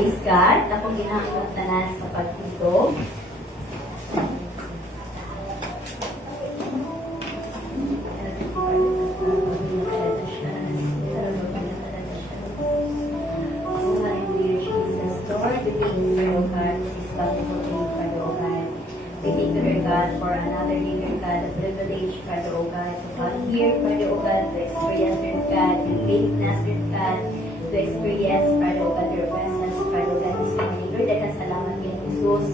Praise God. Akong ginahanggang tanan sa pagtulog. God, for another day, dear God, a privilege, Father, O God, to come here, Father, O God, to experience, dear God, your greatness, dear God, to experience, Father, O God, your presence, Father, O God, this morning. Lord, daghang salamat kay Jesus,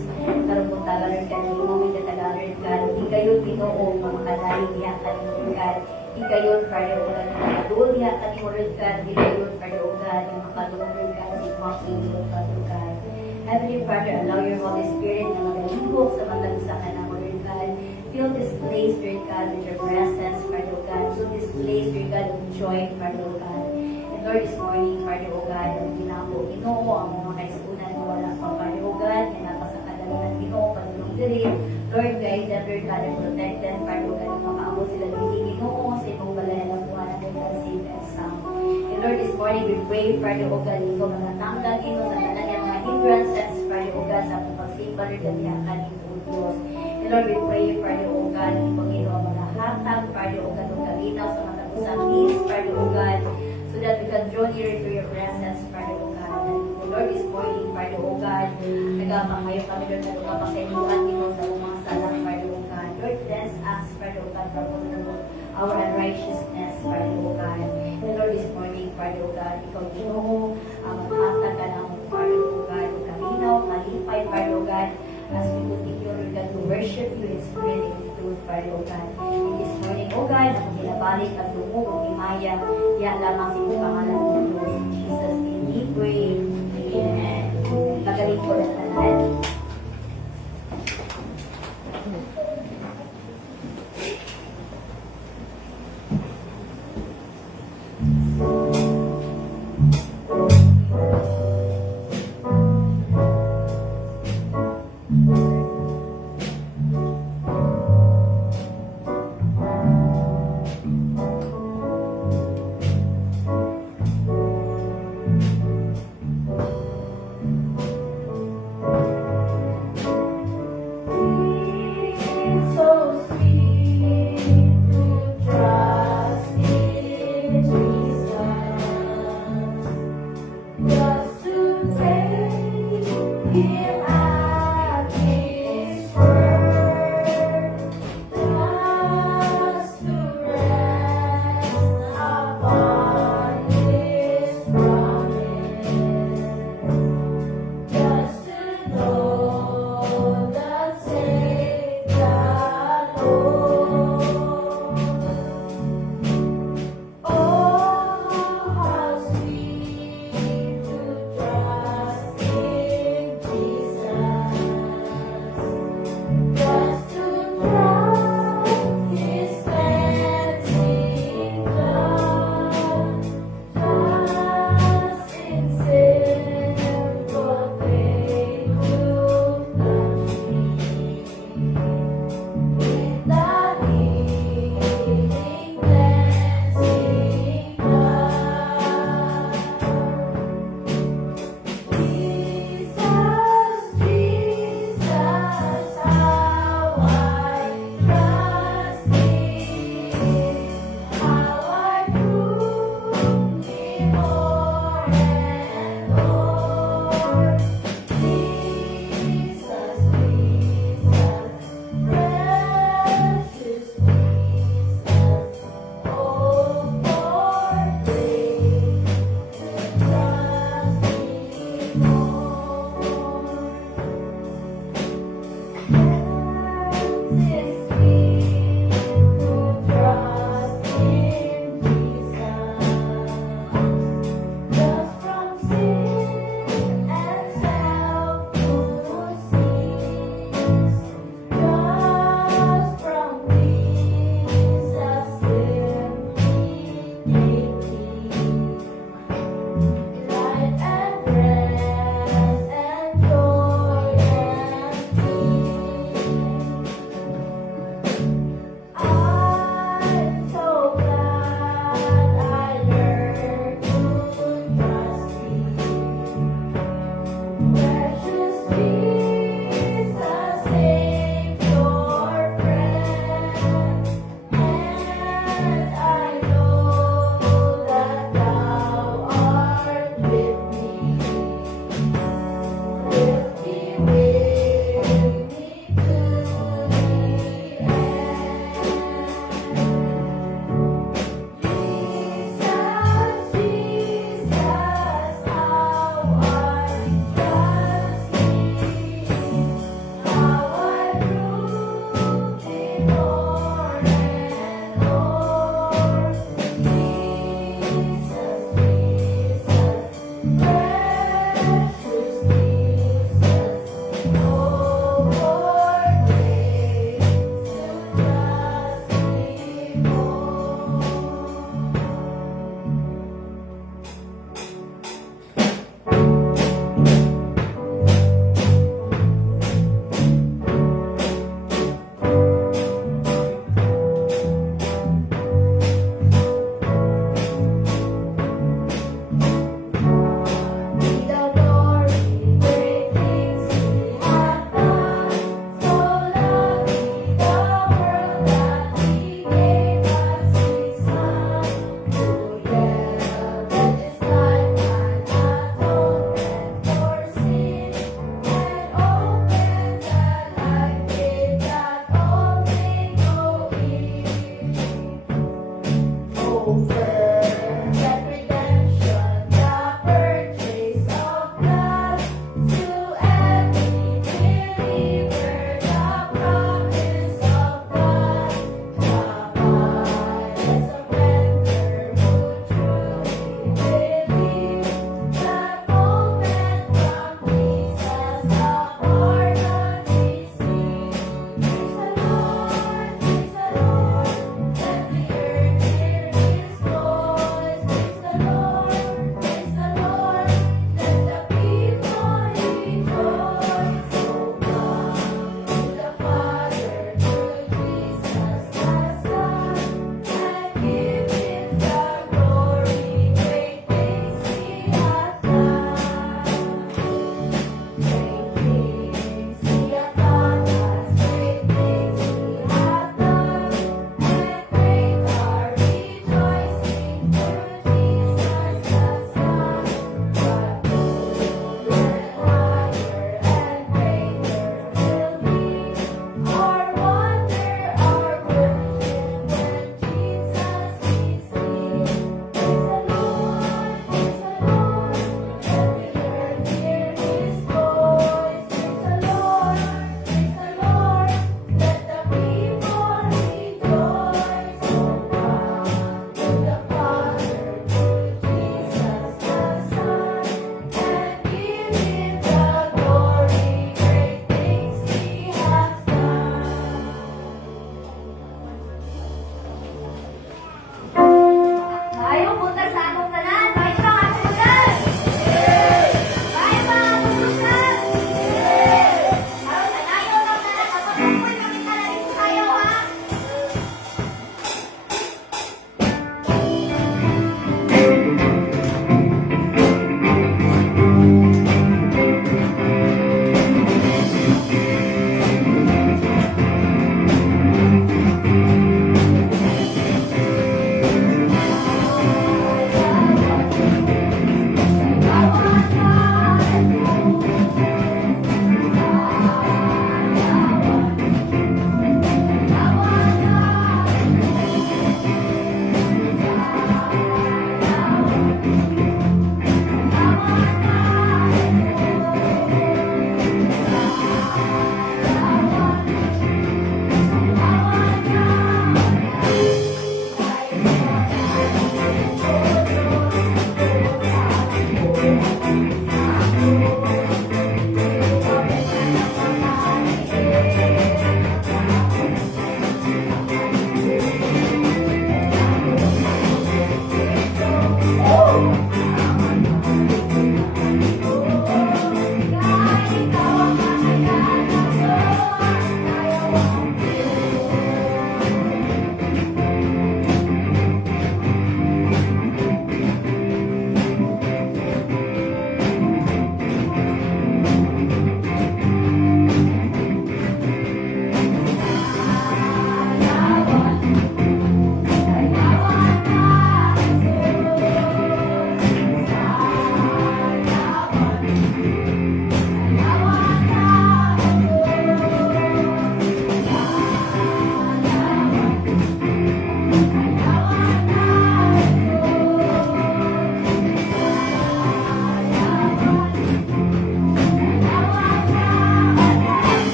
karong kung tagal, Lord God, hindi mo may katagalan, Lord God, ikayon, Ginoo, mga kadayo, diha ka ni Lord God, ikayon, Father, O God, mga kadul, diha ka ni Lord God, ikayon, Father, O God, yung mga kadul, Lord God, sa mga kingdom, Father, O God. Heavenly Father, allow your Holy Spirit na magalingkog sa matagsakan ng Lord God. Fill this place, Lord God, with your presence, Father O God. Fill this place, Lord God, with joy, Father O God. And Lord, this morning, Father O God, ang ginako, Ginoo, ang mga kaisunan mo wala pa, Father O God, na napasakalan ng Ginoo, Pagulong diri. Lord, guide them, Lord God, and protect them, Father O God, ang makaabot sila ng Ginoo, sa imong balayan ng buwan ng Lord God, safe and sound. And Lord, this morning, we pray, Father O God, ikaw matatanggal, ino sa tanan mga hindrances, Father O God, sa pagsimba, Lord God, yakan, ito, Diyos. And Lord, we pray, Father O God, ng Panginoon, mga hatag, Father O God, ng kalinaw sa mga usapis, Father O God, so that we can draw near to your presence, Father O God. And Lord, this morning, Father O God, nagkapangayo kami, Lord, na lumapasayuhan dito sa mga salang, Father O God. Lord, bless us, Father O God, from our unrighteousness, Father O God. And Lord, this morning, Father O God, ikaw, Ginoo, maghatag ka ng, Father O God, o kalinaw, kalipay, Father O God, as we continue, Lord God, to worship you in spirit and in truth, Father O God. In this morning, O God, ako ginabalik at lumog o himaya, yan lamang sa iyong pangalan ng Diyos. In Jesus' name we pray. Amen. Magaling po na tanan.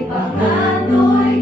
Ipangano'y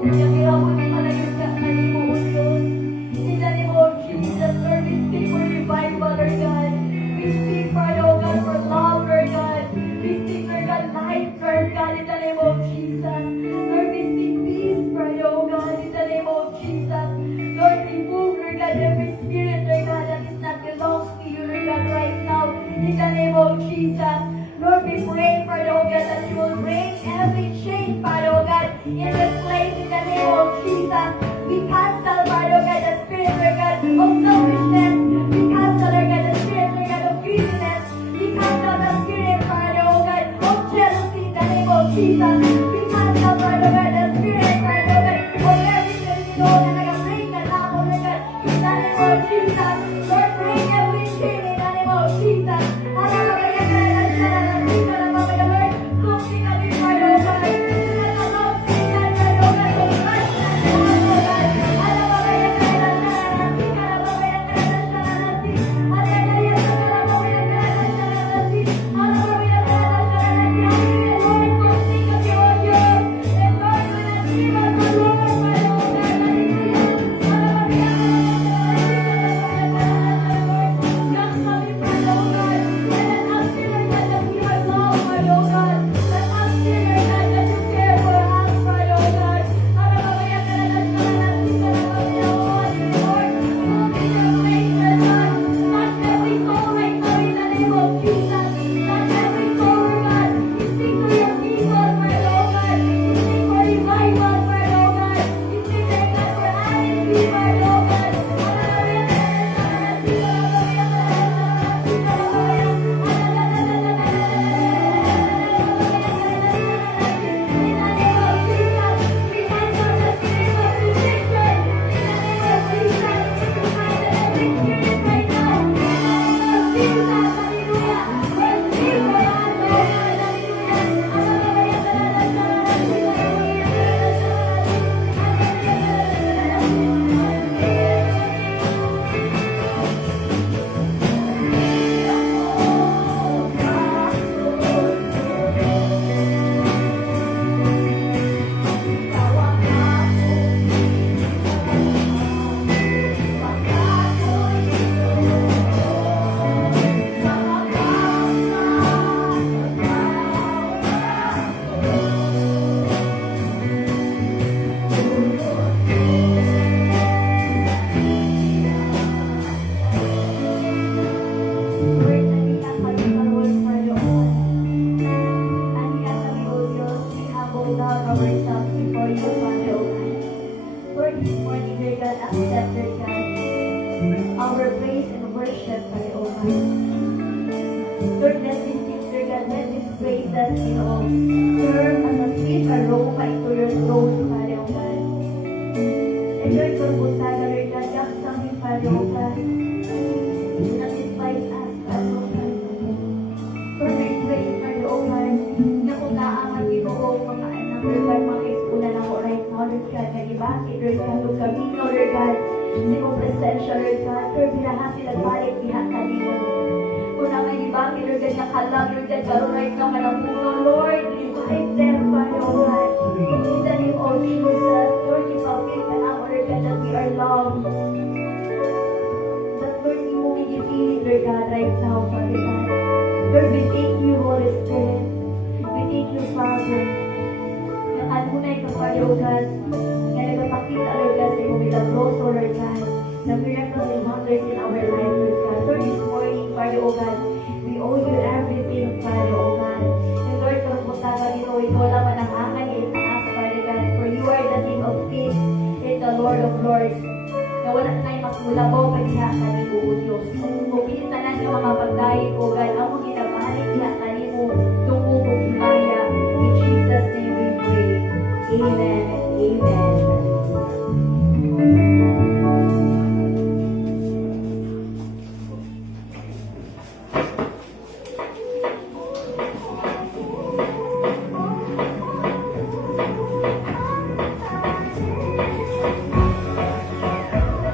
Pinakilabot mo na yung kakali mo, O Diyos. In the name of Jesus, Lord, we speak for revival, Lord God. We speak, Father, O God, for love, Lord God. We speak, Lord God, life, Lord God, in the name of Jesus. Lord, we speak peace, Father, O God, in the name of Jesus. Lord, remove, Lord God, every spirit, Lord God, that is not belongs to you, Lord God, right now, in the name of Jesus. Lord, we pray, Father, O God, that you will break every chain, Father, O God, in this place, in the name of Jesus. We cancel, Father, O God, the spirit, Lord God, of selfishness. We cancel, Lord God, the spirit, Lord God, of greediness. We cancel the spirit, Father, O God, of jealousy, in the name of Jesus. We cancel, Father, O God, the spirit, Father, O God, of everything, you know, that I can bring the love, Lord God, in the name of Jesus. Lord, break every chain, in the name of Jesus.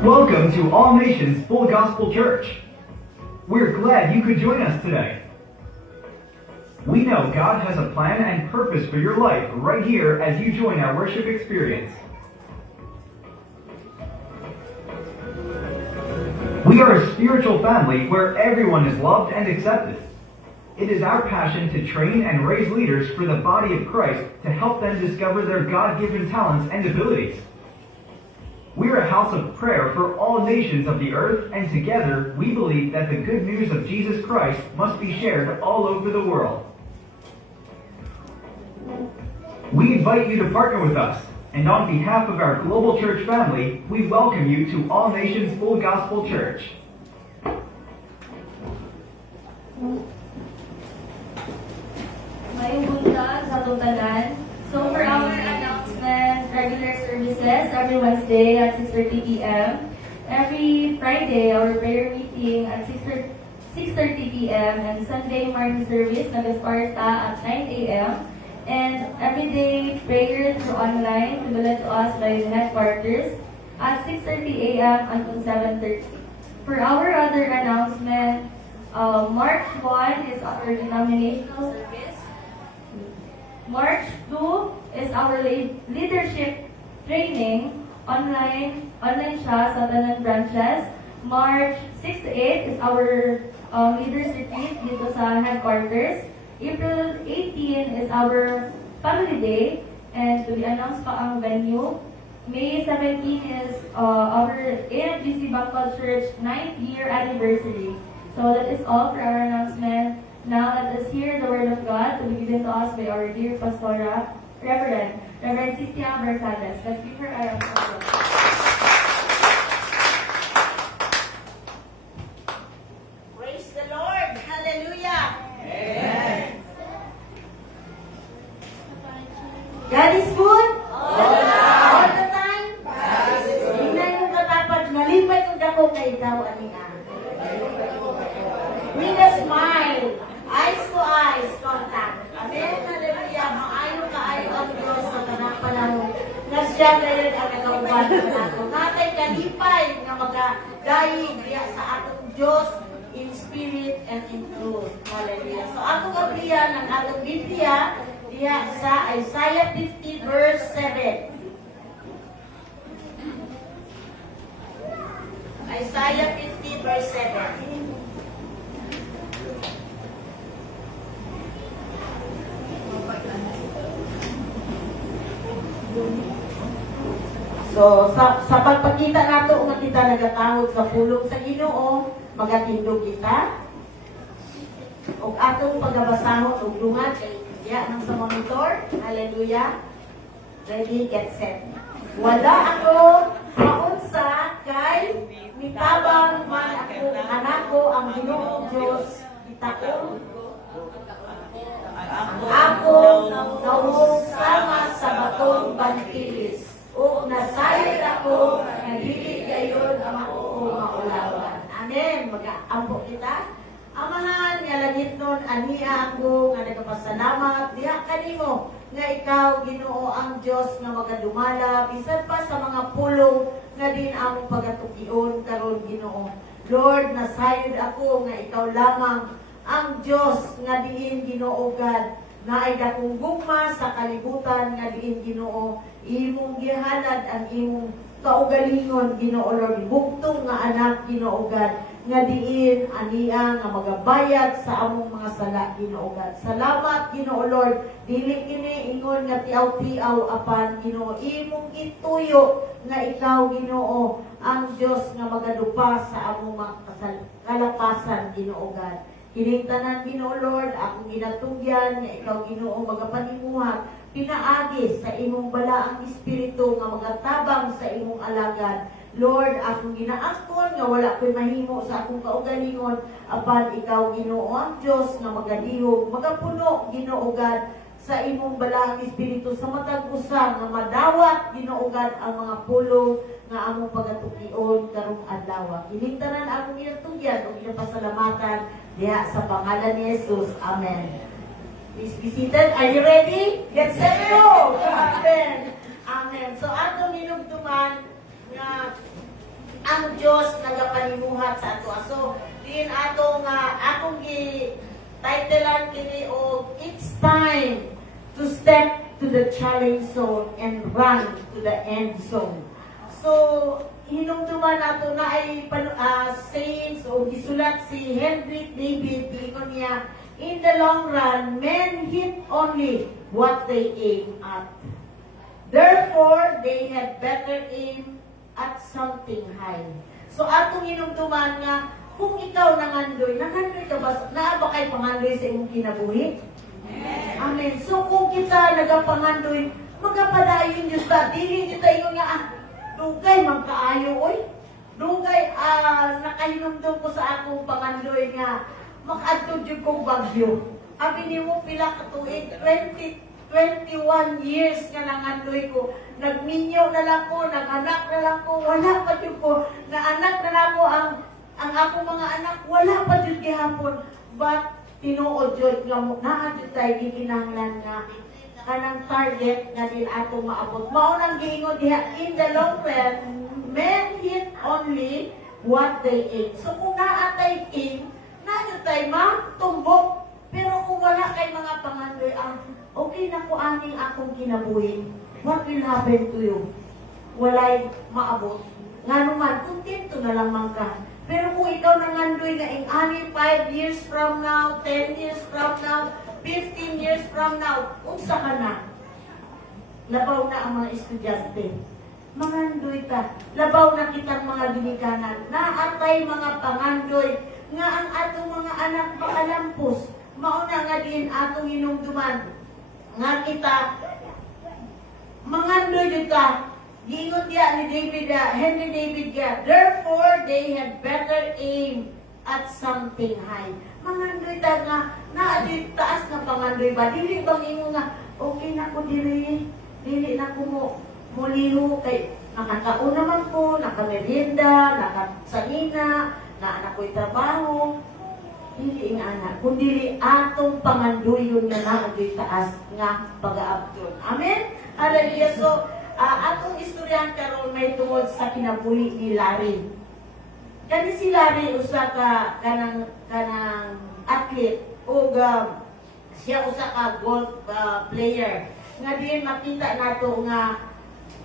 Welcome to All Nations Full Gospel Church. We're glad you could join us today. We know God has a plan and purpose for your life right here as you join our worship experience. We are a spiritual family where everyone is loved and accepted. It is our passion to train and raise leaders for the body of Christ to help them discover their God-given talents and abilities. We are a house of prayer for all nations of the earth, and together we believe that the good news of Jesus Christ must be shared all over the world. We invite you to partner with us, and on behalf of our global church family, we welcome you to All Nations Full Gospel Church. May buntag sa tutanan. So for our announcement, regular services every Wednesday at 6:30 p.m. Every Friday, our prayer meeting at 6:30 p.m. and Sunday morning service nag-starta at 9 a.m. And everyday prayer through online delivered to us by the headquarters at 6:30 a.m. until 7:30. For our other announcement, March 1 is our denominational service. March 2 is our leadership training online siya sa tanan branches. March 6 to 8 is our leaders retreat dito sa headquarters. April 18 is our family day and to be announced pa ang venue. May 17 is our AFGC Bangkok Church 9th year anniversary. So that is all for our announcement. Now let us hear the word of God to be given to us by our dear Pastora, Reverend Cynthia Mercedes. Let's give her a round of applause. Praise the Lord! Hallelujah! Amen. God is good? All the time. All the time? God is good. Tingnan yung katapat, nalipay kong dako kay ikaw, aninga. With a smile, eyes to eyes contact. Amen? Hallelujah! Maayo ka ay ang Diyos sa kanang panahon. Nga siya ngayon ang nagauban ka nato. Natay kalipay nga magadaig diya sa atong Diyos in spirit and in truth. Hallelujah. So atong abrihan ang atong Biblia diya sa Isaiah 50 verse 7. Isaiah 50 verse 7. So, sa pagpakita nato nga kita nagatawag sa pulong sa Ginoo, magatindog kita. Og atong pagbabasahon og dungat kay ya nang sa monitor. Hallelujah. Ready, get set. Wala ako maunsa kay mitabang man ako anako ang Ginoong Dios itaon. Ako nawong sama sa batong bantilis. O nasayod ako, nagili gayon ang ako maulawan. Amen. Mag-aampo kita. Amahan, nga lagit nun, aniya ako, nga nagpasalamat, diha kanimo, nga ikaw, Ginoo ang Diyos, nga magadumala, bisan pa sa mga pulong, nga din among pagatukion, karon Ginoo. Lord, nasayod ako, nga ikaw lamang, ang Diyos, nga diin Ginoo God, na ay dakong gugma sa kalibutan nga diin Ginoo, imong gihalad ang imong kaugalingon Ginoo Lord, bugtong nga anak Ginoo God, nga diin aniya nga magabayad sa among mga sala Ginoo God. Salamat Ginoo Lord, dili kini ingon nga tiaw-tiaw apan Ginoo, imong ituyo nga ikaw Ginoo ang Dios nga magadupa sa among mga kalapasan Ginoo God. Kining tanan Ginoo Lord, akong ginatugyan nga ikaw Ginoo magapanimuhat pinaagi sa imong balaang espiritu nga magatabang sa imong alagad. Lord, akong ginaakon nga wala ko'y mahimo sa akong kaugalingon apan ikaw Ginoo ang Dios nga magadihog, magapuno Ginoo God sa imong balaang espiritu sa matag usa nga madawat Ginoo God ang mga pulong nga among pagatukion karong adlaw. Kining tanan akong ginatugyan ug ginapasalamatan diha sa pangalan ni Jesus. Amen. Please be seated. Are you ready? Get set, go! Amen. Amen. So, atong minugtuman nga ang Diyos nagapanimuhat sa ato. So, din atong gi-titlean kini o it's time to step to the challenge zone and run to the end zone. So, hinumduman nato na ay sayings o gisulat si Henry David, ingon niya, in the long run, men hit only what they aim at. Therefore, they had better aim at something high. So, atong hinumduman nga, kung ikaw nangandoy ka ba? Naa ba kay pangandoy sa imong kinabuhi? Amen. So, kung kita nagapangandoy, magapadayon Diyos ta. Dili Diyos ta ingon nga, dugay magkaayo, oy. Dugay, nakahinumdum ko sa akong pangandoy nga, makadtod yun kong bagyo. Abi ni mo pila ka tuig, 21 years nga nangandoy ko. Nagminyo na lang ko, nag-anak na lang ko, wala pa yun ko. Naanak na lang ko ang akong mga anak, wala pa yun gihapon. But, tinuod yun nga mo, naadyo tayo gikinahanglan nga kanang target nga din ato maabot. Maunang giingon diha, in the long run, men hit only what they aim. So kung naatay aim, naadyo tayo matumbok. Pero kung wala kay mga pangandoy, okay na ko aning akong kinabuhi, what will happen to you? Walay maabot. Nga naman, kontento na lang man ka. Pero kung ikaw nangandoy nga ing 5 years from now, 10 years from now, 15 years from now, unsa ka na? Labaw na ang mga estudyante. Mangandoy ka. Labaw na kitang mga ginikanan. Naatay mga pangandoy nga ang atong mga anak pakalampos. Mauna nga din atong hinumduman. Nga kita, mangandoy din ka. Giingon diya ni David, Henry David diya, therefore they had better aim at something high. Mangandoy ta nga, naadit taas na pangandoy ba? Dili bang ingon nga, okay na ko dili na ko muliho kay nakataon naman ko, nakamerienda, nakasanina, na anak ko'y trabaho. Dili nga anak, kundi atong pangandoy yun na naadit taas nga pag-aabdon. Amen? Hallelujah. So, atong istoryahan karon may tungod sa kinabuhi ni Larry. Kani si Larry usa ka kanang athlete o siya usa ka golf player. Nga diin makita nato nga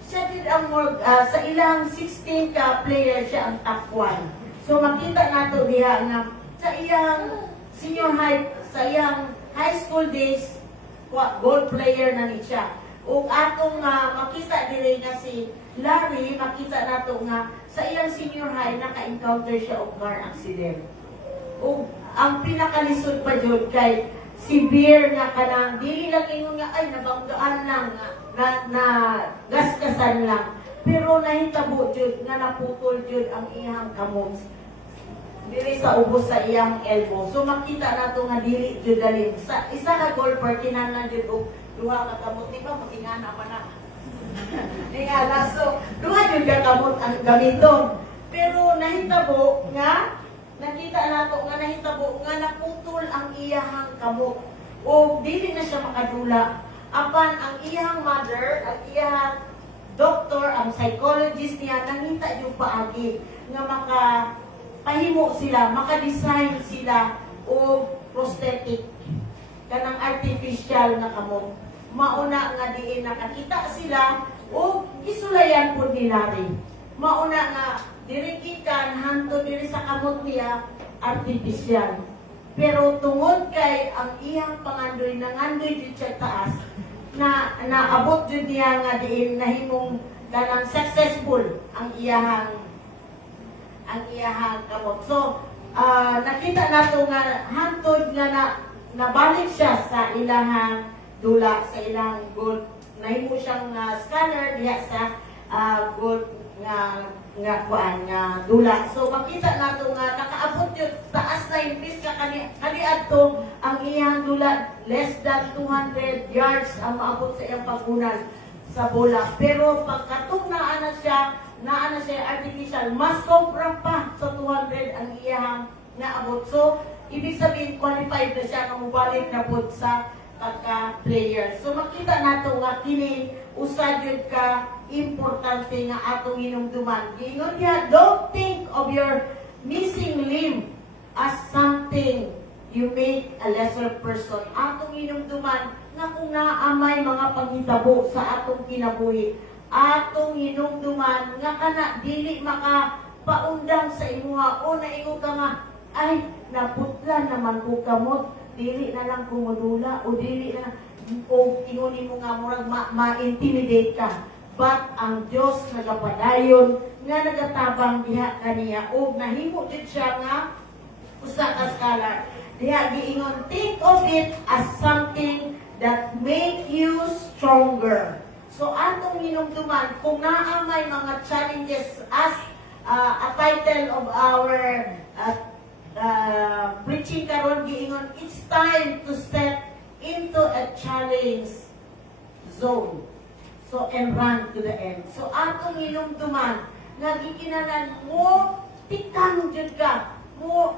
siya din ang sa ilang 16 ka player siya ang top 1. So makita nato diha nga sa iyang senior high, sa iyang high school days, golf player na ni siya. O atong makita dire nga si Larry, makita nato nga sa iyang senior high naka-encounter siya og car accident. O ang pinakalisod pa jud kay severe nga kanang dili lang ingon nga ay nabanggaan lang na gaskasan lang. Pero nahitabo jud nga naputol jud ang iyang kamot dili sa ubos sa iyang elbow. So makita nato nga dili jud dali sa isa ka golfer kinahanglan jud og duha ka kamot, di ba makingana pa na. Ningala, so duha jud ka kamot ang gamiton. Pero nahitabo nga nakita nato nga nahitabo nga naputol ang iyahang kamot. O dili na siya makadula. Apan ang iyahang mother, ang iyahang doctor, ang psychologist niya nangita yung paagi nga makapahimo sila, maka-design sila o prosthetic kanang artificial na kamot. Mauna nga diin nakakita sila o isulayan po ni Larry. Mauna nga dirikikan hanto diri sa kamot niya artificial. Pero tungod kay ang iyang pangandoy nangandoy jud siya taas na naabot jud niya nga diin nahimong kanang successful ang iyahang kamot. So nakita nato nga hantod nga nabalik siya sa ilahang dula, sa ilang gold. Nahimo siyang scanner diha sa gold nga dula. So makita nato nga nakaabot yun taas na imbis ka kaniadto ang iyang dula less than 200 yards ang maabot sa iyang pagkunan sa bola. Pero pagkatong naa na siya artificial, mas sobra pa sa 200 ang iyang naabot. So ibig sabihin qualified na siya nga mubalik na pod sa pagka-player. So makita nato nga kini usa jud ka importante nga atong hinumduman. Giingon niya, don't think of your missing limb as something you make a lesser person. Atong hinumduman nga kung naamay mga panghitabo sa atong kinabuhi, atong hinumduman nga kana dili maka paundang sa imuha o naingon ka nga ay naputlan naman ko kamot dili na lang kumudula o dili na o ingon mo nga murag ma-intimidate ka but ang Dios nagapadayon nga nagatabang diha kaniya o nahimo jud siya nga usa ka scholar diha giingon think of it as something that make you stronger. So, atong hinumduman, kung naamay mga challenges as a title of our preaching karon giingon, it's time to step into a challenge zone. So, and run to the end. So, atong hinumduman, nagikinanan mo, tikang jud ka, mo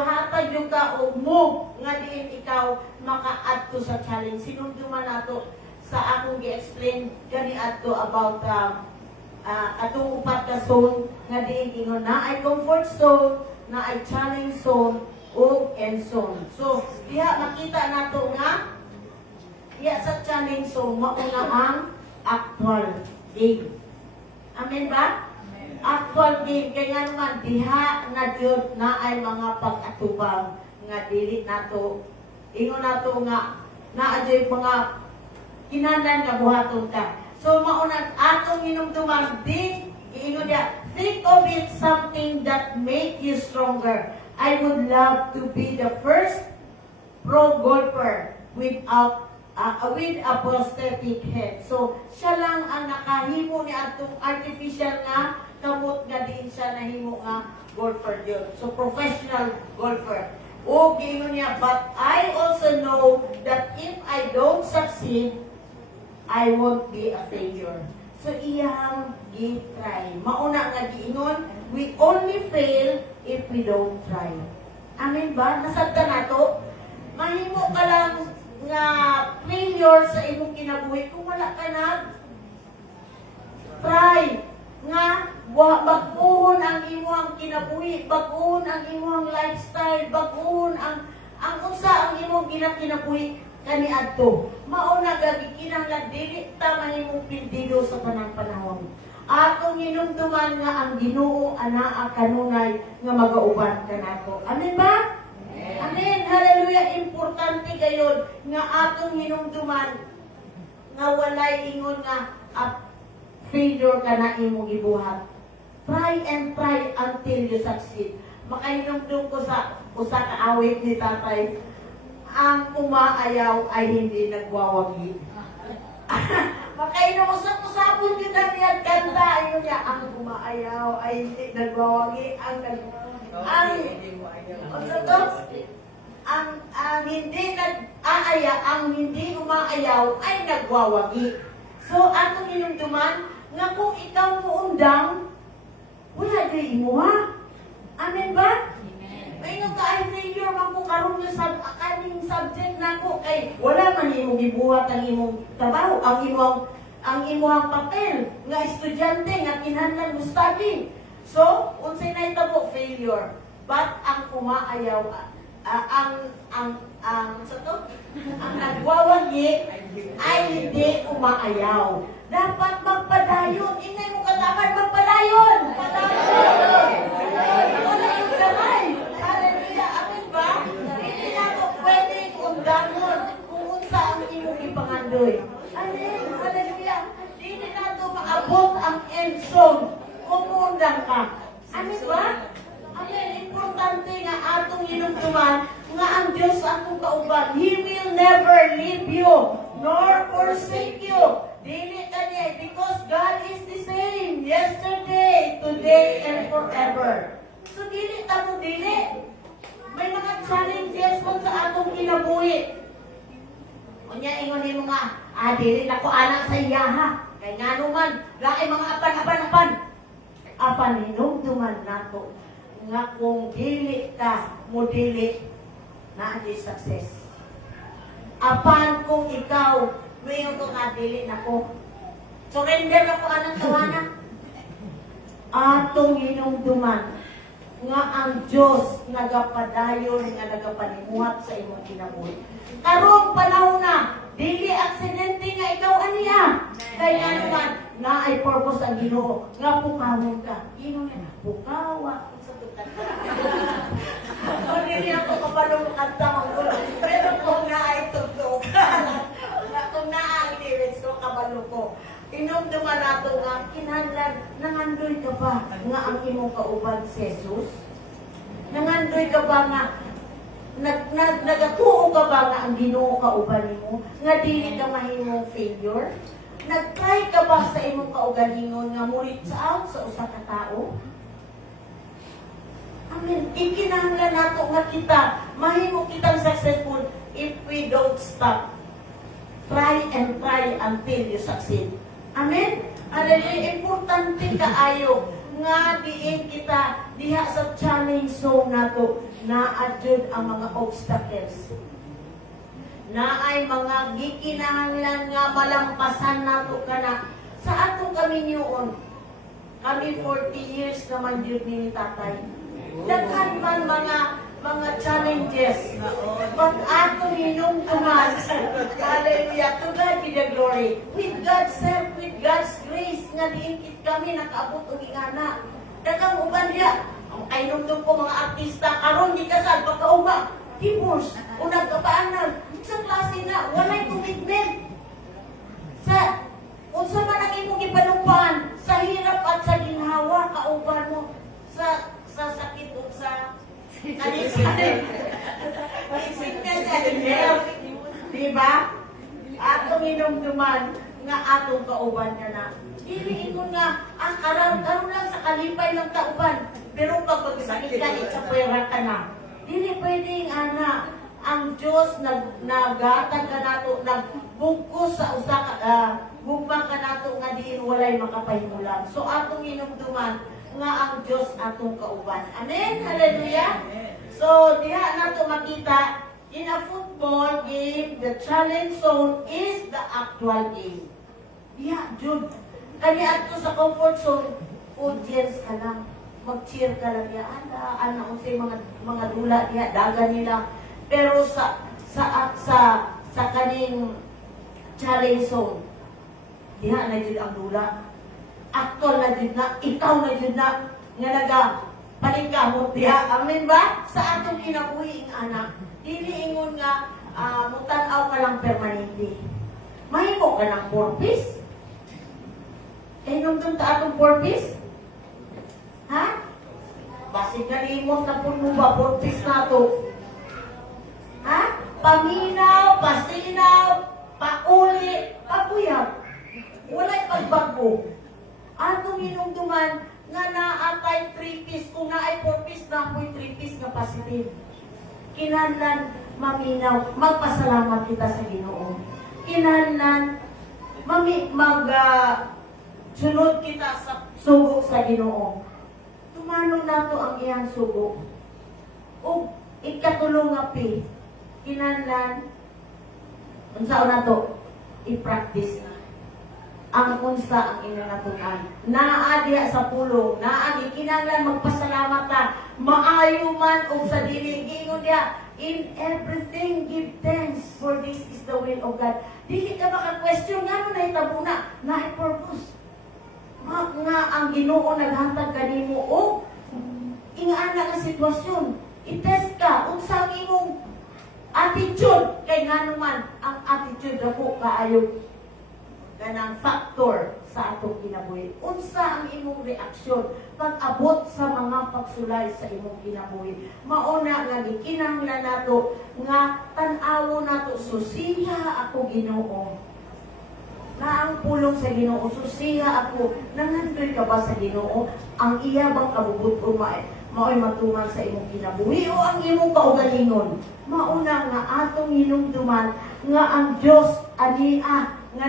hatag jud ka o mo nga diin ikaw maka-adto sa challenge. Sinumduman nato sa akong gi-explain gani adto about atong upat ka zone nga diin ingon na ay comfort zone, na ay challenge zone o end zone. So, diha makita nato nga diha sa challenge zone mao nga ang actual game. Amen ba? Actual game kaya naman diha na jud na ay mga pag-atubang nga dili nato ingon nato nga naa jud mga kinahanglan nga buhaton ka. So mauna atong hinumduman din ingon niya think of it something that make you stronger. I would love to be the first pro golfer with a prosthetic head. So siya lang ang nakahimo ni atong artificial nga kamot nga din siya nahimo nga golfer yun. So professional golfer. O giingon niya, but I also know that if I don't succeed, I won't be a failure. So iyang gi-try. Mauna nga giingon, we only fail if we don't try. Amen ba? Nasabta na to? Mahimo ka lang nga failure sa imong kinabuhi kung wala ka na try nga bag-ohon ang imong kinabuhi, bag-ohon ang imong lifestyle, bag-ohon ang unsa ang imong ginakinabuhi kaniadto. Mauna gagi kinahanglan dili ta mahimong pindido sa tanang panahon. Atong hinumduman nga ang Ginoo anaa kanunay nga magauban kanato. Amen ba? Amen. Hallelujah. Importante gayud nga atong hinumduman nga walay ingon nga failure ka na imong gibuhat. Try and try until you succeed. Makahinumdum ko sa usa ka awit ni tatay, ang umaayaw ay hindi nagwawagi. Makainom usap-usapon yun na niya kanta. Ayun niya, ang umaayaw ay hindi nagwawagi. Ang hindi nag-aaya, ang hindi umaayaw ay nagwawagi. So, atong hinumduman, nga kung ikaw muundang, wala di imuha. Amen ba? May nga ka ay failure man ko karon nga sa kaning subject nako kay wala man imong gibuhat ang imong trabaho, ang imong papel nga estudyante nga kinahanglan mo study. So, unsay nahitabo failure. But ang umaayaw ang nagwawagi ay hindi umaayaw. Dapat magpadayon. Ingay mo kataman, magpadayon! Padayon! Padayon kamay! Hallelujah! Amin ba? Hindi na ito pwedeng undangon kung unsa ang imong ipangandoy. Amen! Hallelujah! Hindi na ito maabot ang end zone kung undang ka. Amin ba? Amen! Importante nga atong hinumduman nga ang Diyos atong kauban. He will never leave you nor forsake you. Dili kaniya because God is the same yesterday, today, and forever. So dili ta mo dili. May mga challenges mo sa atong kinabuhi. Unya ingon mo nga, dili na ko anak sa iyaha. Kay nga naman, laay mga apan. Apan hinumduman nato nga kung dili ka mo dili na di success. Apan kung ikaw mayon ko nga dili na ko. Surrender na ko anang tawanan. Atong hinumduman nga ang Diyos nagapadayon nga nagapanimuhat sa imong kinabuhi. Karong panahon na, dili aksidente nga ikaw aniya. Kaya naman, na ay purpose ang Ginoo. Nga pukawon ka. Ginoo nga, pukawa. Sa tutan ka. Kung hindi ako kapalong kanta ko. Pero kung na ay tugtog. Kung na ang lyrics ko, kabalo ko. Inumduman nato nga, kinahanglan, nangandoy ka ba nga ang imong kauban si Jesus? Nangandoy ka ba nga, nagatuo ka ba nga ang Ginoo kauban nimo? Nga dili ka mahimong failure? Nag-try ka ba sa imong kaugalingon nga mulit sa usa ka tao? Amen. Ikinahanglan nato nga kita, mahimo kitang successful if we don't stop. Try and try until you succeed. Amen? Hallelujah. Importante kaayo nga diin kita diha sa challenge zone nato na adjud ang mga obstacles. Na ay mga gikinahanglan nga malampasan nato kana sa atong kaminyoon. Kami 40 years naman jud ni tatay. Daghan man mga challenges. But ato hinungtuman. Hallelujah. To God be the glory. With God's help, with God's grace, nga diinkit kami nakaabot og ingana. Daghang uban diya. Ang kainumdum ko mga artista karon di kasal pagkauba. Divorce o nagkapaanan. Sa klase na walay commitment. Sa unsa man ang imong ipanumpan sa hirap at sa ginhawa kauban mo sa sakit o sa diba? Atong hinumduman nga atong kauban ka na. Dili ingon nga, karon lang sa kalipay ng kauban. Pero kapag sakit ka, itsapwera ka na. Dili pwedeng ang Diyos nagatag ka nato, nagbungkos sa usa ka, bugma ka nato nga diin walay makapahimulan. So atong hinumduman nga ang Diyos atong kauban. Amen? Hallelujah? So, diha nato makita, in a football game, the challenge zone is the actual game. Diha, Jude. Kani ato sa comfort zone, audience ka lang. Mag-cheer ka lang diha. Ana, unsay mga dula diha, dagan nila. Pero sa kaning challenge zone, diha na Jude ang dula. Aktor na din na, ikaw na din na, nga nagapalingkamot diha. Amen ba? Sa atong kinabuhi ang anak, dili ingon nga, mutanaw ka lang permanente. Mahimo ka ng purpose? Nung ta atong purpose? Ha? Basig na limot na po mo ba purpose na to? Ha? Paminaw, pasinaw, pauli, paguyab. Wala'y pagbago. Atong hinumduman nga naatay 3-piece, kung naay 4-piece na ako'y 3-piece nga positive. Kinahanglan maminaw, magpasalamat kita sa Ginoo. Kinahanglan sunod kita sa sugo sa Ginoo. Tumanong nato ang iyang sugo. O ikatulong nga pi, kinahanglan unsaon nato i-practice na ang unsa ang inanatunan. Naa diha sa pulong, naa gikinahanglan magpasalamat ka, maayo man og sa dili giingon diha, in everything give thanks for this is the will of God. Dili ka maka-question ngano nahitabo na purpose. Nga ang Ginoo naghatag kanimo og ingana nga sitwasyon. I-test ka unsa ang imong attitude kay ngano man ang attitude dako kaayo kanang factor sa atong kinabuhi. Unsa ang imong reaksyon pag abot sa mga pagsulay sa imong kinabuhi? Mauna nga gikinahanglan nato nga tan-awo nato susiha ako Ginoo. Na ang pulong sa Ginoo, susiha ako. Nangandoy ka ba sa Ginoo? Ang iya bang kabubuton mao'y matungan sa imong kinabuhi o ang imong kaugalingon? Mauna nga atong hinumduman nga ang Dios ania nga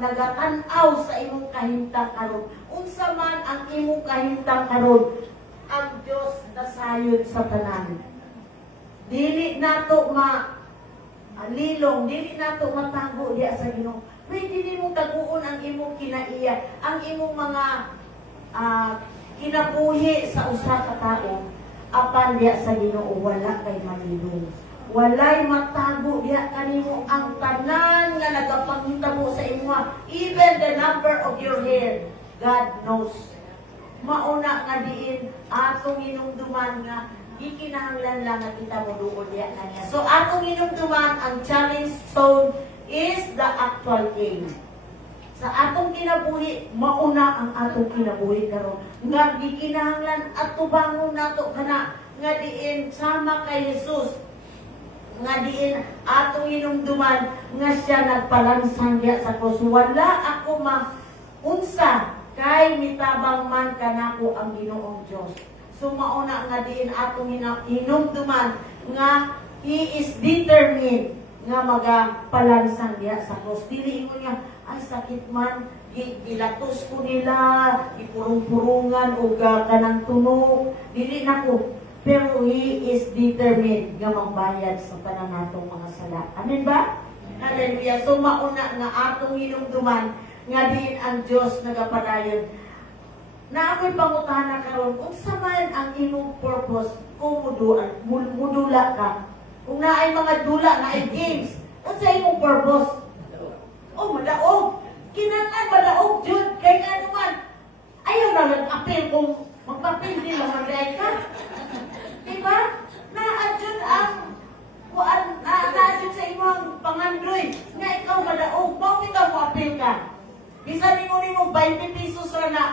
nagatan-aw sa imong kahimtang karon. Unsa man ang imong kahimtang karon, ang Dios nasayod sa tanan. Dili nato lilong, dili nato matago diya sa Ginoo. Pwede nimo taguon ang imong kinaiya, ang imong mga kinabuhi sa usa ka tawo. Apan diya sa Ginoo wala kay malilong. walay matago diha kanimo ang tanan nga nagapangitabo sa imo, even the number of your hair, God knows. Mauna nga diin atong hinumduman nga ikinahanglan lang nga kita mo duol diha kaniya. So atong hinumduman ang challenge stone is the actual game. Sa atong kinabuhi, mauna ang atong kinabuhi karon. Nga gikinahanglan ato bangon nato kana nga diin sama kay Jesus. Nga diin atong hinumduman nga siya nagpalansang diha sa krus. Wala ako unsa kay mitabang man kanako ang Ginoong Dios. So mauna nga diin atong hinumduman nga He is determined nga magapalansang diha sa krus. Dili ingon niya, ay sakit man, gilatos ko nila, ipurong-purungan o kanang tunog. Dili nako. Pero He is determined nga magbayad sa tanan natong mga sala. Amen ba? Hallelujah. So mauna nga atong hinumduman nga diin ang Dios nagapadayon. Na ako'y pangutana karon kung sa man ang imong purpose kung mudula ka. Kung naay mga dula, naay games, unsa imong purpose? Oh, madaog. Kinahanglan madaog jud kay nga naman. Ayaw na nag-apil kung magpapil din lang magday ka. Diba? Na-adjud ang na-adjud sa imong pangandroy nga ikaw madaog. Bakit ikaw mo apil ka? Bisan ningon nimo 20 pesos ra na.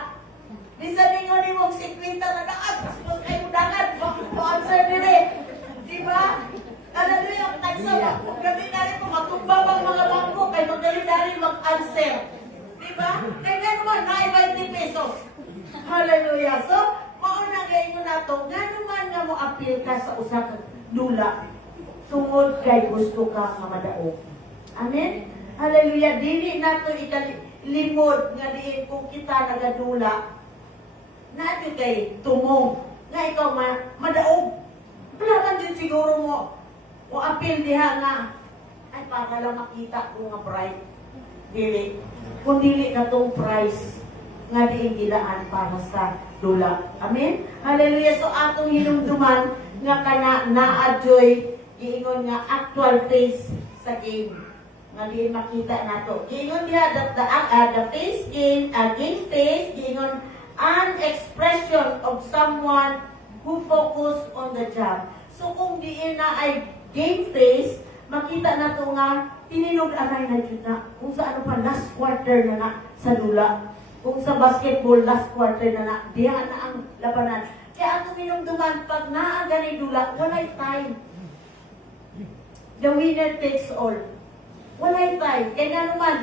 Bisan ningon nimo 50 ra na. Tapos kayo dagat. Bakit mo answer dire? Diba? Kada doon yung tagsama. Kung gabi na rin po, matumba bang mga bangko kay magdali na rin mag-answer. Diba? Kaya nga naman, naay 20 pesos. Hallelujah. So, mauna kayo na ito, nga naman nga mo appeal ka sa usap dula. Tungod kay gusto ka nga madaog. Amen? Hallelujah. Dili na ito ikalimod nga diin kung kita nagadula. Natin kay tumong. Nga ikaw madaog. Wala man din siguro mo o apil diha nga ay para lang makita ko nga bright. Dili. Kung dili na tong price nga diin gilaan para sa dula. Amen? Hallelujah. So atong hinumduman nga kana na-adjoy giingon nga actual face sa game. Nga diin makita nato. Giingon diha the face game, game face, giingon an expression of someone who focus on the job. So kung diin na ay game face, makita na ito nga, tininog-anay na dyan na. Kung sa ano pa, last quarter na na sa dula. Kung sa basketball, last quarter na na. Diyan na ang labanan. Kaya atong minumduman, pag naagani dula, walay time. The winner takes all. Walay time. Kaya nga naman,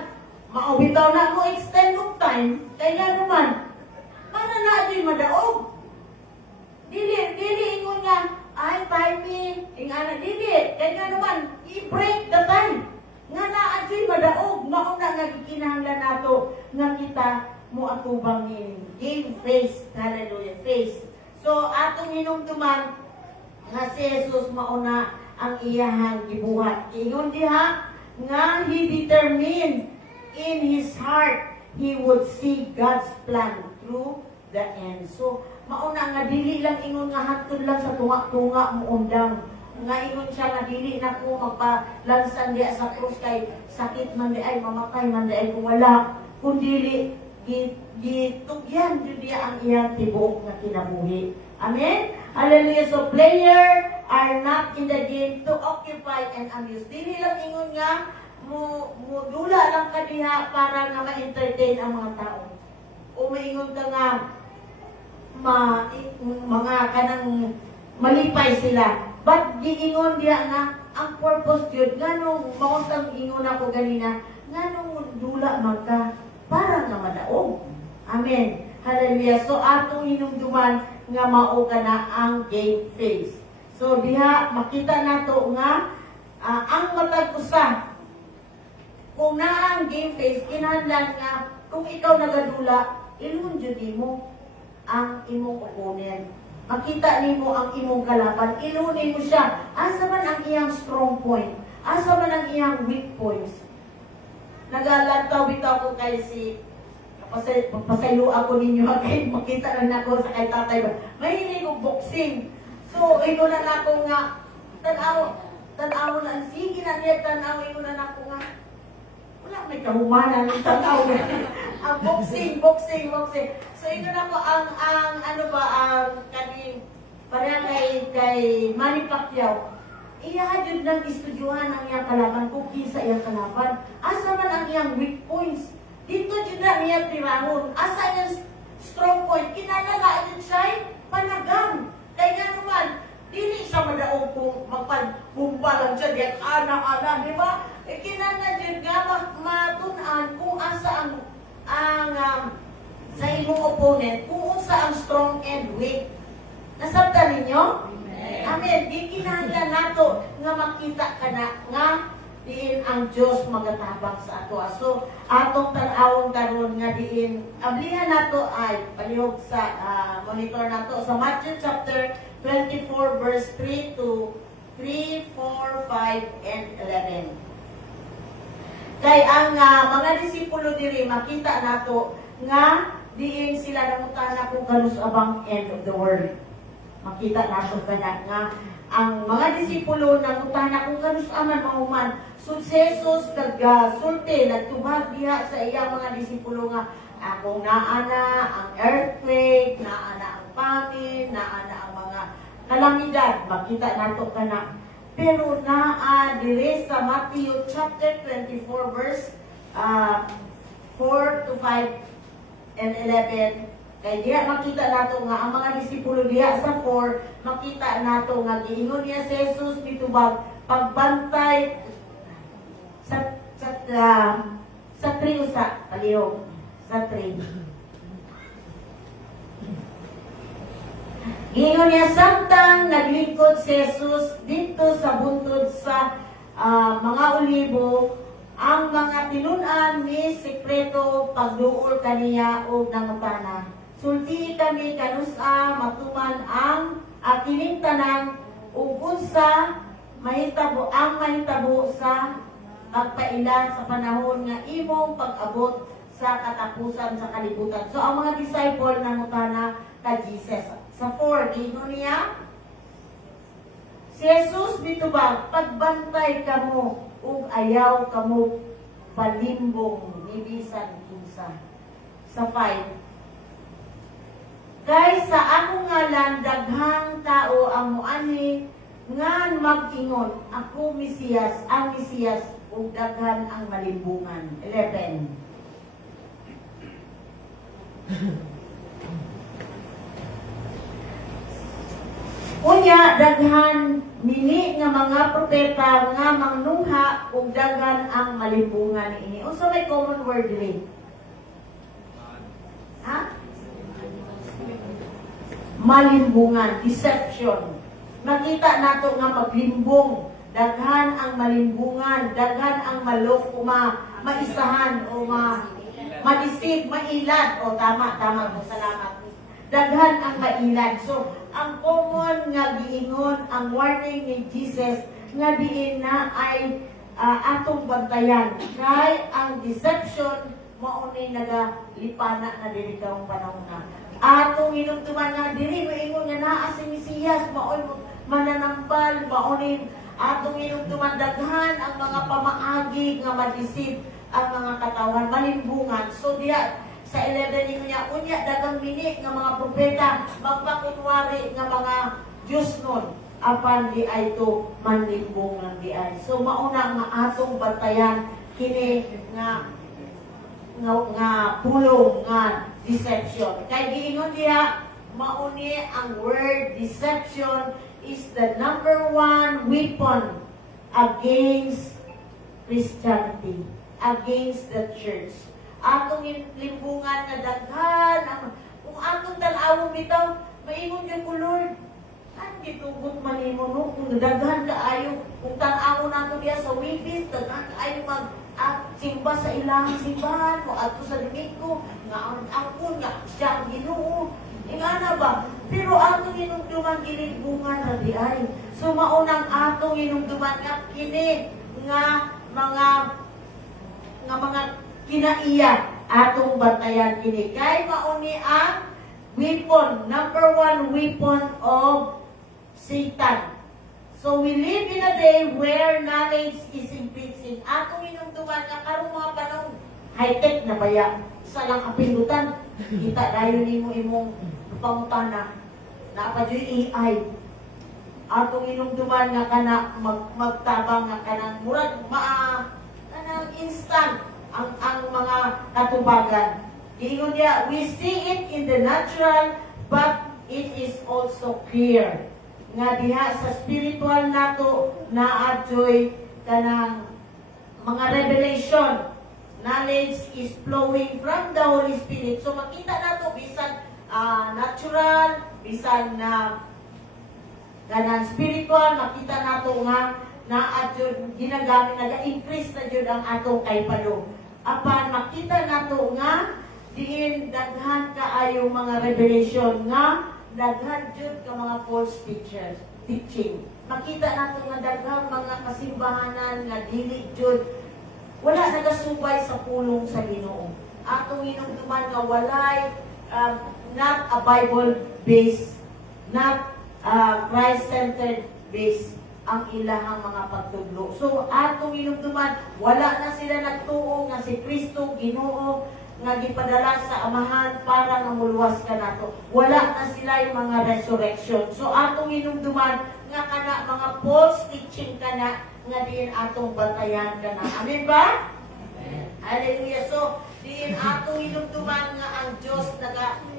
maubitaw na mo extend of time. Kaya nga naman, para na ito'y madaog. Dili, ingon nga, ay, timing, ingana, dili. Kaya nga naman, i-break the time. Nga na-adjoy madaog, mauna nga gikinahanglan nato nga kita mo atubang ni game face. Hallelujah, face. So, atong hinumduman nga si Jesus mauna ang iyahang gibuhat. Ingon diha, nga he determined in his heart he would see God's plan through the end. So, mauna nga dili lang ingon nga hatod lang sa tunga-tunga mo undang. Nga ingon siya nga dili na ko magpalansan diya sa krus kay sakit man di ay mamatay man di ay kung wala. Kung dili gitugyan jud diya ang iyang tibuok nga kinabuhi. Amen? Hallelujah. So player are not in the game to occupy and amuse. Dili lang ingon nga mo dula lang ka diha para nga ma-entertain ang mga tao. O maingon ka nga mga kanang malipay sila. But giingon diya nga ang purpose jud nganong mauntang ingon ako ganina nganong dula magka para nga madaog. Amen. Hallelujah. So atong hinumduman nga mao kana ang game face. So diha makita nato nga ang matag usa kung naa ang game face kinahanglan nga kung ikaw nagadula ilun jud mo ang imong opponent. Makita nimo ang imong kalaban, ilunin mo siya. Asa man ang iyang strong point? Asa man ang iyang weak points? Nagalantaw-bitaw ko kay si pasayo ako ninyo kay makita na nako sa kay tatay. Mahilig og boxing. So ino na nako nga tanaw tanaw na, sige na niya, tanaw, ingon na ako nga. Wala may kahumanan ng tanaw. Ang boxing. So, ingon ako, parang kay Manny Pacquiao, iya jud nang istudyuhan ang iyang kalaban kung kinsa iyang kalaban. Asa man ang iyang weak points? Dito jud na niya tirahon. Asa iyang strong point? Kinalala jud siya panagam. Kay ganuman, dili siya madaog kung magpagumba lang siya diyan ana, di ba? Kinala jud nga matun-an kung asa ang sa imong opponent, kung unsa ang strong and weak. Nasabtan ninyo? Amen. Di kinahanglan nato nga makita ka na nga diin ang Diyos magatabang sa ato. So, atong tan-awon karon nga diin, ablihan nato ay palihog sa monitor nato sa Matthew chapter 24 verse 3 to 3, 4, 5, and 11. Kay ang mga disipulo diri makita nato nga diin sila nangutana kung kanus abang end of the world. Makita nato kana nga ang mga disipulo nangutana kung kanus aman mahuman suksesos kag sulti nagtubag diha sa iyang mga disipulo nga akong naana ang earthquake, naana ang famine, naana ang mga kalamidad. Makita nato kana. Pero naa dire sa Matthew chapter 24 verse 4 to 5 and 11. Kaya diya makita nato nga ang mga disipulo diya sa 4, makita nato nga giingon niya si Jesus mitubag pagbantay sa 3 usa palihog sa 3. Giingon niya samtang naglingkod si Jesus dito sa buntod sa mga olibo, ang mga tinun-an ni sekreto pagduol kaniya og nangutana. Sulti kami kanusa matuman ang kining tanan ug unsa mahitabo sa pagpaila sa panahon nga imong pag-abot sa katapusan sa kalibutan. So ang mga disciple nangutana ka Jesus. Sa 4, giingon niya si Jesus mitubag pagbantay kamo ug ayaw kamo palimbong ni bisan kinsa. Sa 5, kay sa akong ngalan daghang tao ang moani nga mag-ingon ako Mesiyas, ang Mesiyas ug daghan ang malimbungan. 11. Unya daghan nini nga mga propeta nga mangnuha ug daghan ang malimbungan ini. Unsa may common word diri? Ha? Malimbungan, deception. Makita nato nga maglimbong, daghan ang malimbungan, daghan ang maisahan o madisip, mailad. O tama po, salamat. Daghan ang mailad. So, ang common nga giingon, ang warning ni Jesus nga diin na ay atong bantayan. Kay ang deception maunay nagalipana na diri karong panahon na. Atong hinumduman nga diri moingon nga naa si Mesiyas maoy mananampal maonin atong hinumduman daghan ang mga pamaagi nga madisip ang mga katawan malimbungan. So diya sa 11 niya unya dagang mini nga mga propeta magpakunwari nga mga Dios nun apan di ay to manlimbungan di ay. So mauna nga atong bantayan kini nga pulong nga deception. Kay giingon diha mauni ang word deception is the number 1 weapon against Christianity, against the church. Atong limbungan nga daghan kung atong tan-awon bitaw maingon jud ko Lord ang gitugot man nimo no kung daghan kaayo kung tan-awon nato diha sa witness daghan kaayo simba sa ilang simbahan mo ato sa Domingo nga angkon nga siya Ginoo ingana ba pero atong hinumduman gilimbungan na di ay so maunang atong hinumduman nga kini nga mga kinaiya atong bantayan kini kay mauni ang weapon number 1 weapon of Satan. So we live in a day where knowledge is increasing. Atong inumduman nga karong mga panahon, high-tech na baya. Isa lang ang pindutan. Kita dayon nimo imong pangutana. Naapadyoy AI. Atong inumduman nga kana magtabang nga kanang murag kanang instant ang mga katubagan. Ingon niya, we see it in the natural, but it is also clear nga diha sa spiritual nato naadtoy kanang mga revelation. Knowledge is flowing from the Holy Spirit. So makita nato bisan natural, bisan na kanang spiritual, makita nato nga naadtoy ginagamit, naga-increase na jud ang atong kaypalo. Apan makita nato nga diin daghan kaayo mga revelation nga daghan jud ka mga false teaching. Makita nato nga daghang mga kasimbahanan nga dili jud wala nagasubay sa pulong sa Ginoo. Atong hinumduman nga walay not a Bible based, not Christ-centered based ang ilahang mga pagtudlo. So atong hinumduman wala na sila nagtuo nga si Kristo Ginoo nga gipadala sa Amahan para nga muluwas ka nato. Wala na sila yung mga resurrection. So atong hinumduman nga kana mga false teaching kana nga diin atong bantayan kana. Amen ba? Amen. Hallelujah. So diin atong hinumduman nga ang Dios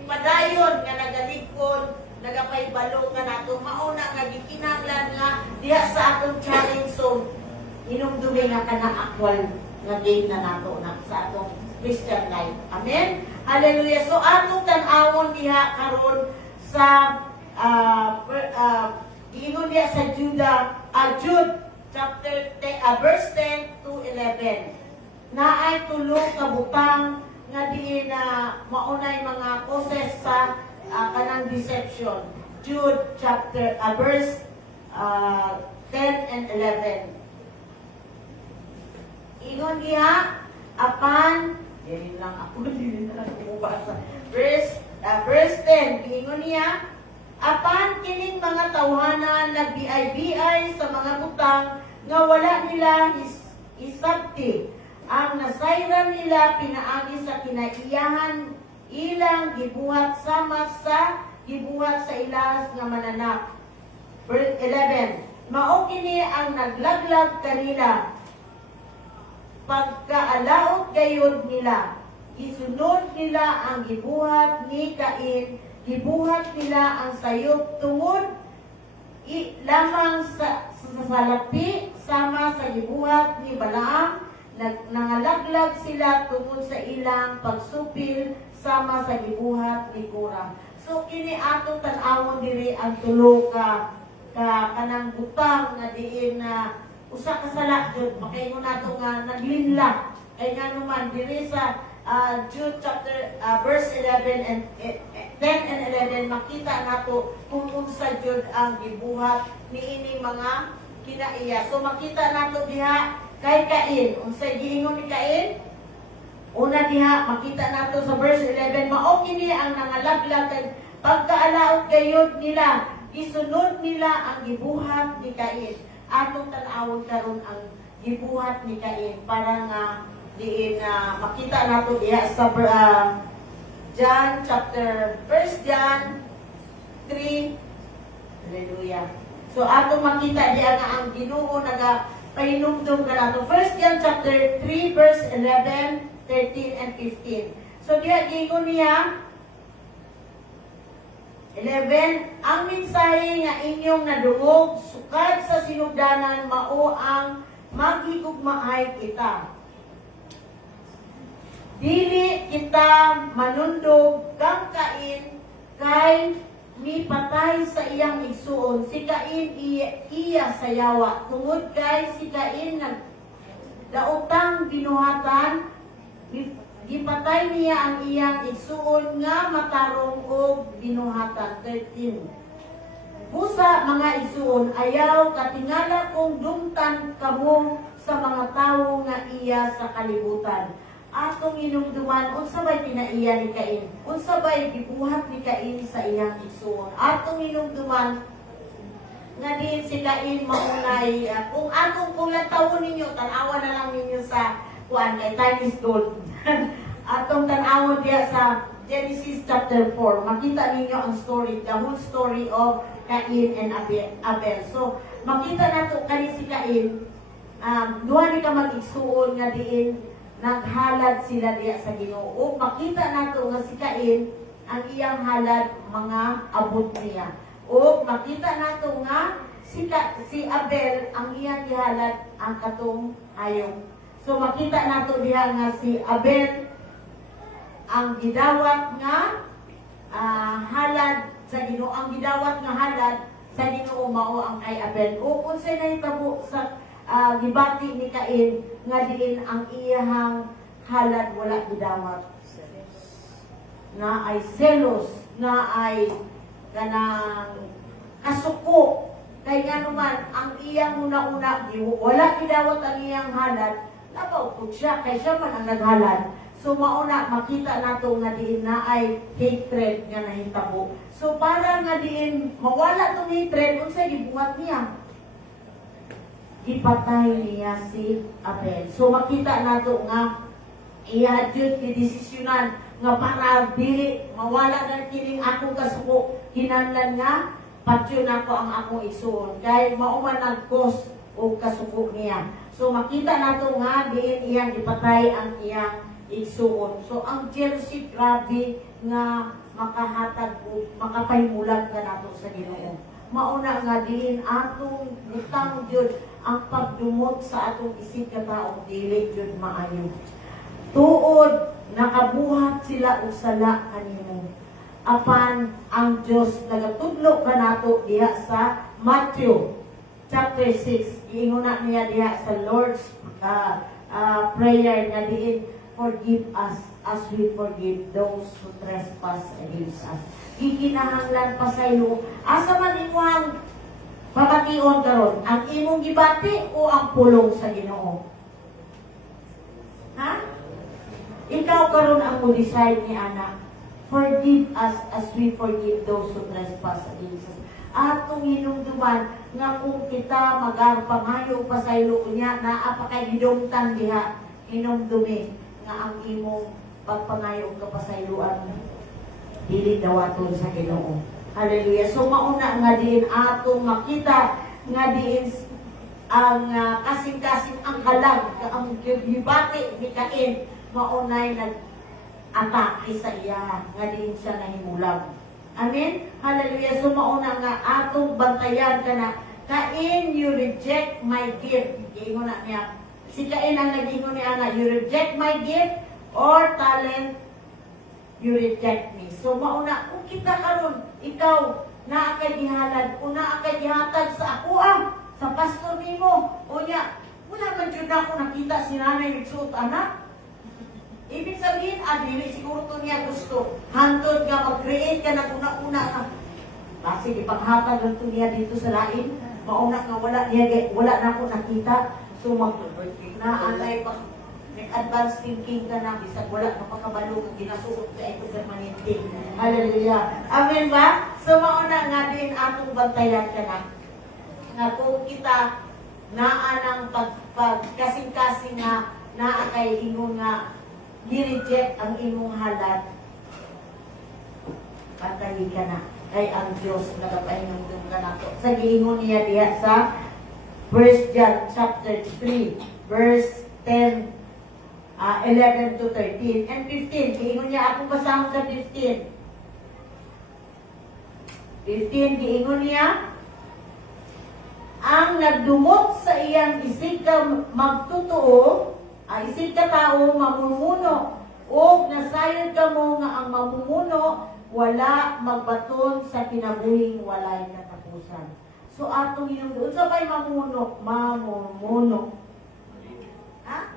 padayon nga nagaligkon, nagapaybalo ka nato. Mauna nga gikinahanglan nga diha sa atong challenge. So hinumdumi nga kana actual nga game na nato na sa atong Christian life. Amen? Hallelujah. So, atong tan-awon diha karon sa giingon diha sa Jude chapter 10, verse 10 to 11. Naay tulo ka butang nga diin na maunay mga causes sa kanang deception. Jude chapter verse 10 and 11. Ingon diha apan yan lang ako din na bumabasa. Verse 10, giingon niya, apan kining mga tawhanan nagbiay-biay sa mga butang nga wala nila isabti. Ang nasayran nila pinaagi sa kinaiyahan ilang gibuhat sama sa gibuhat sa ilas nga mananak. Verse 11, mao kini ang naglaglag kanila pagkaalaot gayud nila, isunod nila ang gibuhat ni Cain, gibuhat nila ang sayop tungod lamang sa salapi sama sa gibuhat ni Balaam, nangalaglag sila tungod sa ilang pagsupil sama sa gibuhat ni Korah. So kini atong tan-awon diri ang tulo ka kanang butang nga diin na usa ka sala jud makaingon nato nga naglinla kay nga naman diri sa Jude chapter verse 11 and 10 and 11 makita nato kung unsa jud ang gibuhat niini mga kinaiya. So makita nato diha kay Cain, unsa giingon ni Cain? Una diha makita nato sa verse 11, mao kini ang nangalaglag pagkaalaot gayud nila, isunod nila ang gibuhat ni Cain. Atong tan-awon karon ang gibuhat ni Cain para nga diin makita nato diha sa John chapter 1 John 3. Hallelujah. So atong makita diha nga ang Ginoo nagapahinumdum ka nato. 1 John chapter 3 verse 11, 13 and 15. So diha giingon niya 11, ang mensahe nga inyong nadungog sukad sa sinugdanan mao ang maghigugmaay kita. Dili kita manundog kang Cain kay mipatay sa iyang igsuon. Si Cain iya sayawa tungod kay si Cain nagdaotang binuhatan, gipatay niya ang iyang igsuon nga matarong og binuhatan. 13. Busa mga igsuon, ayaw katingala kong dumtan kamo sa mga tawo nga iya sa kalibutan. Atong inumduman, unsa bay pinaiya ni Cain? Unsa bay gibuhat ni Cain sa iyang igsuon? Atong inumduman, nga din si Cain maunay kung kung lantawon ninyo tan-awa na lang ninyo sa kuan kay Times Gold. Atong tan-awon diya sa Genesis chapter 4, makita ninyo ang story, the whole story of Cain and Abel. So makita nato kani si Cain, duha ni ka mag-igsuon nga diin naghalad sila diya sa Ginoo. Makita nato nga si Cain ang iyang halad mga abot niya. O makita nato nga si Abel ang iyang gihalad ang katong hayop. So makita nato diha nga si Abel ang gidawat nga halad sa Ginoo, ang gidawat nga halad sa Ginoo mao ang kay Abel. O unsay nahitabo sa gibati ni Cain nga diin ang iyang halad wala gidawat. Na ay selos, na ay kanang kasuko. Kay nga naman, ang iyang una-una, wala gidawat ang iyang halad, labaw po siya, kay siya man ang naghalad. So mauna, makita nato nga diin na ay hatred nga nahitabo. So para nga diin, mawala tong hatred, unsay gibuhat niya? Ipatay niya si Abel. So makita nato nga, ihadyot ni desisyonan nga para dili mawala na kining akong kasuko kinahanglan nga patyon ako ang akong igsuon kay mao man nag-cause og kasuko niya. So makita nato nga diin iyang ipatay ang iyang igsuon. So ang jealousy grabe nga makahatag o makapahimulag ka nato sa Ginoo. Mauna nga diin atong butang jud ang pagdumot sa atong isip ka taong dili jud maayo. Tuod nakabuhat sila og sala kanimo. Apan ang Dios nagatudlo kanato diha sa Matthew chapter 6. Giinguna niya diha sa Lord's prayer nga diin, forgive us as we forgive those who trespass against us. Gikinahanglan pasaylo asa man imong pamation karon, ang imong gibati o ang pulong sa Ginoo? Ha? Ikaw karon ang mo-decide ni anak. Forgive us as we forgive those who trespass against us. Atong hinumduman nga kung kita magarpangayo pasaylo niya naa pa kay gidumtan diha hinumdumi nga ang imong pagpangayo ka pasayloan dili dawaton sa Ginoo. Hallelujah. So mauna nga diin atong makita nga diin ang kasing-kasing ang halag ang gibati ni Cain maunay nag-atake sa iya nga diin siya nahimulag. Amen? Hallelujah. So mauna nga atong bantayan ka na, Cain, you reject my gift. Iingon na niya. Si Cain ang nag-ingon ni Ana, you reject my gift or talent, you reject me. So mauna, kung kita karon ikaw naa kay gihalad o naa kay gihatag sa ako sa pastor nimo o niya, wala man jud ako nakita si nanay nagsuot anak. Ibig sabihin, dili siguro to niya gusto. Hantod nga mag-create ka na una-una ka. Kasi ipanghatag lang to niya dito sa lain. Mauna nga wala na ako nakita. So naanay pa, nag-advance thinking ka na, bisag wala na pakabalo kang ginasuot ka ito permanente. Hallelujah. Amen ba? So mauna nga din atong bantayan ka na. Nga kung kita naan ang kasing-kasing nga naa kay ingon nga gi-reject ang imong halad, patayi ka na. Kay ang Diyos nagapahinumdum ka na to. Sa giingon niya diya sa 1 John chapter 3, verse 10, 11 to 13, and 15. Giingon niya, ako basahon sa 15. 15, giingon niya, ang nagdumot sa iyang isig ka magtutuo, isig ka tao mamumuno, o nasayod ka mo nga ang mamumuno, wala magbaton sa kinabuhing walay katapusan. So atong hinungdoon sa may mamumuno, mamumuno. Ha?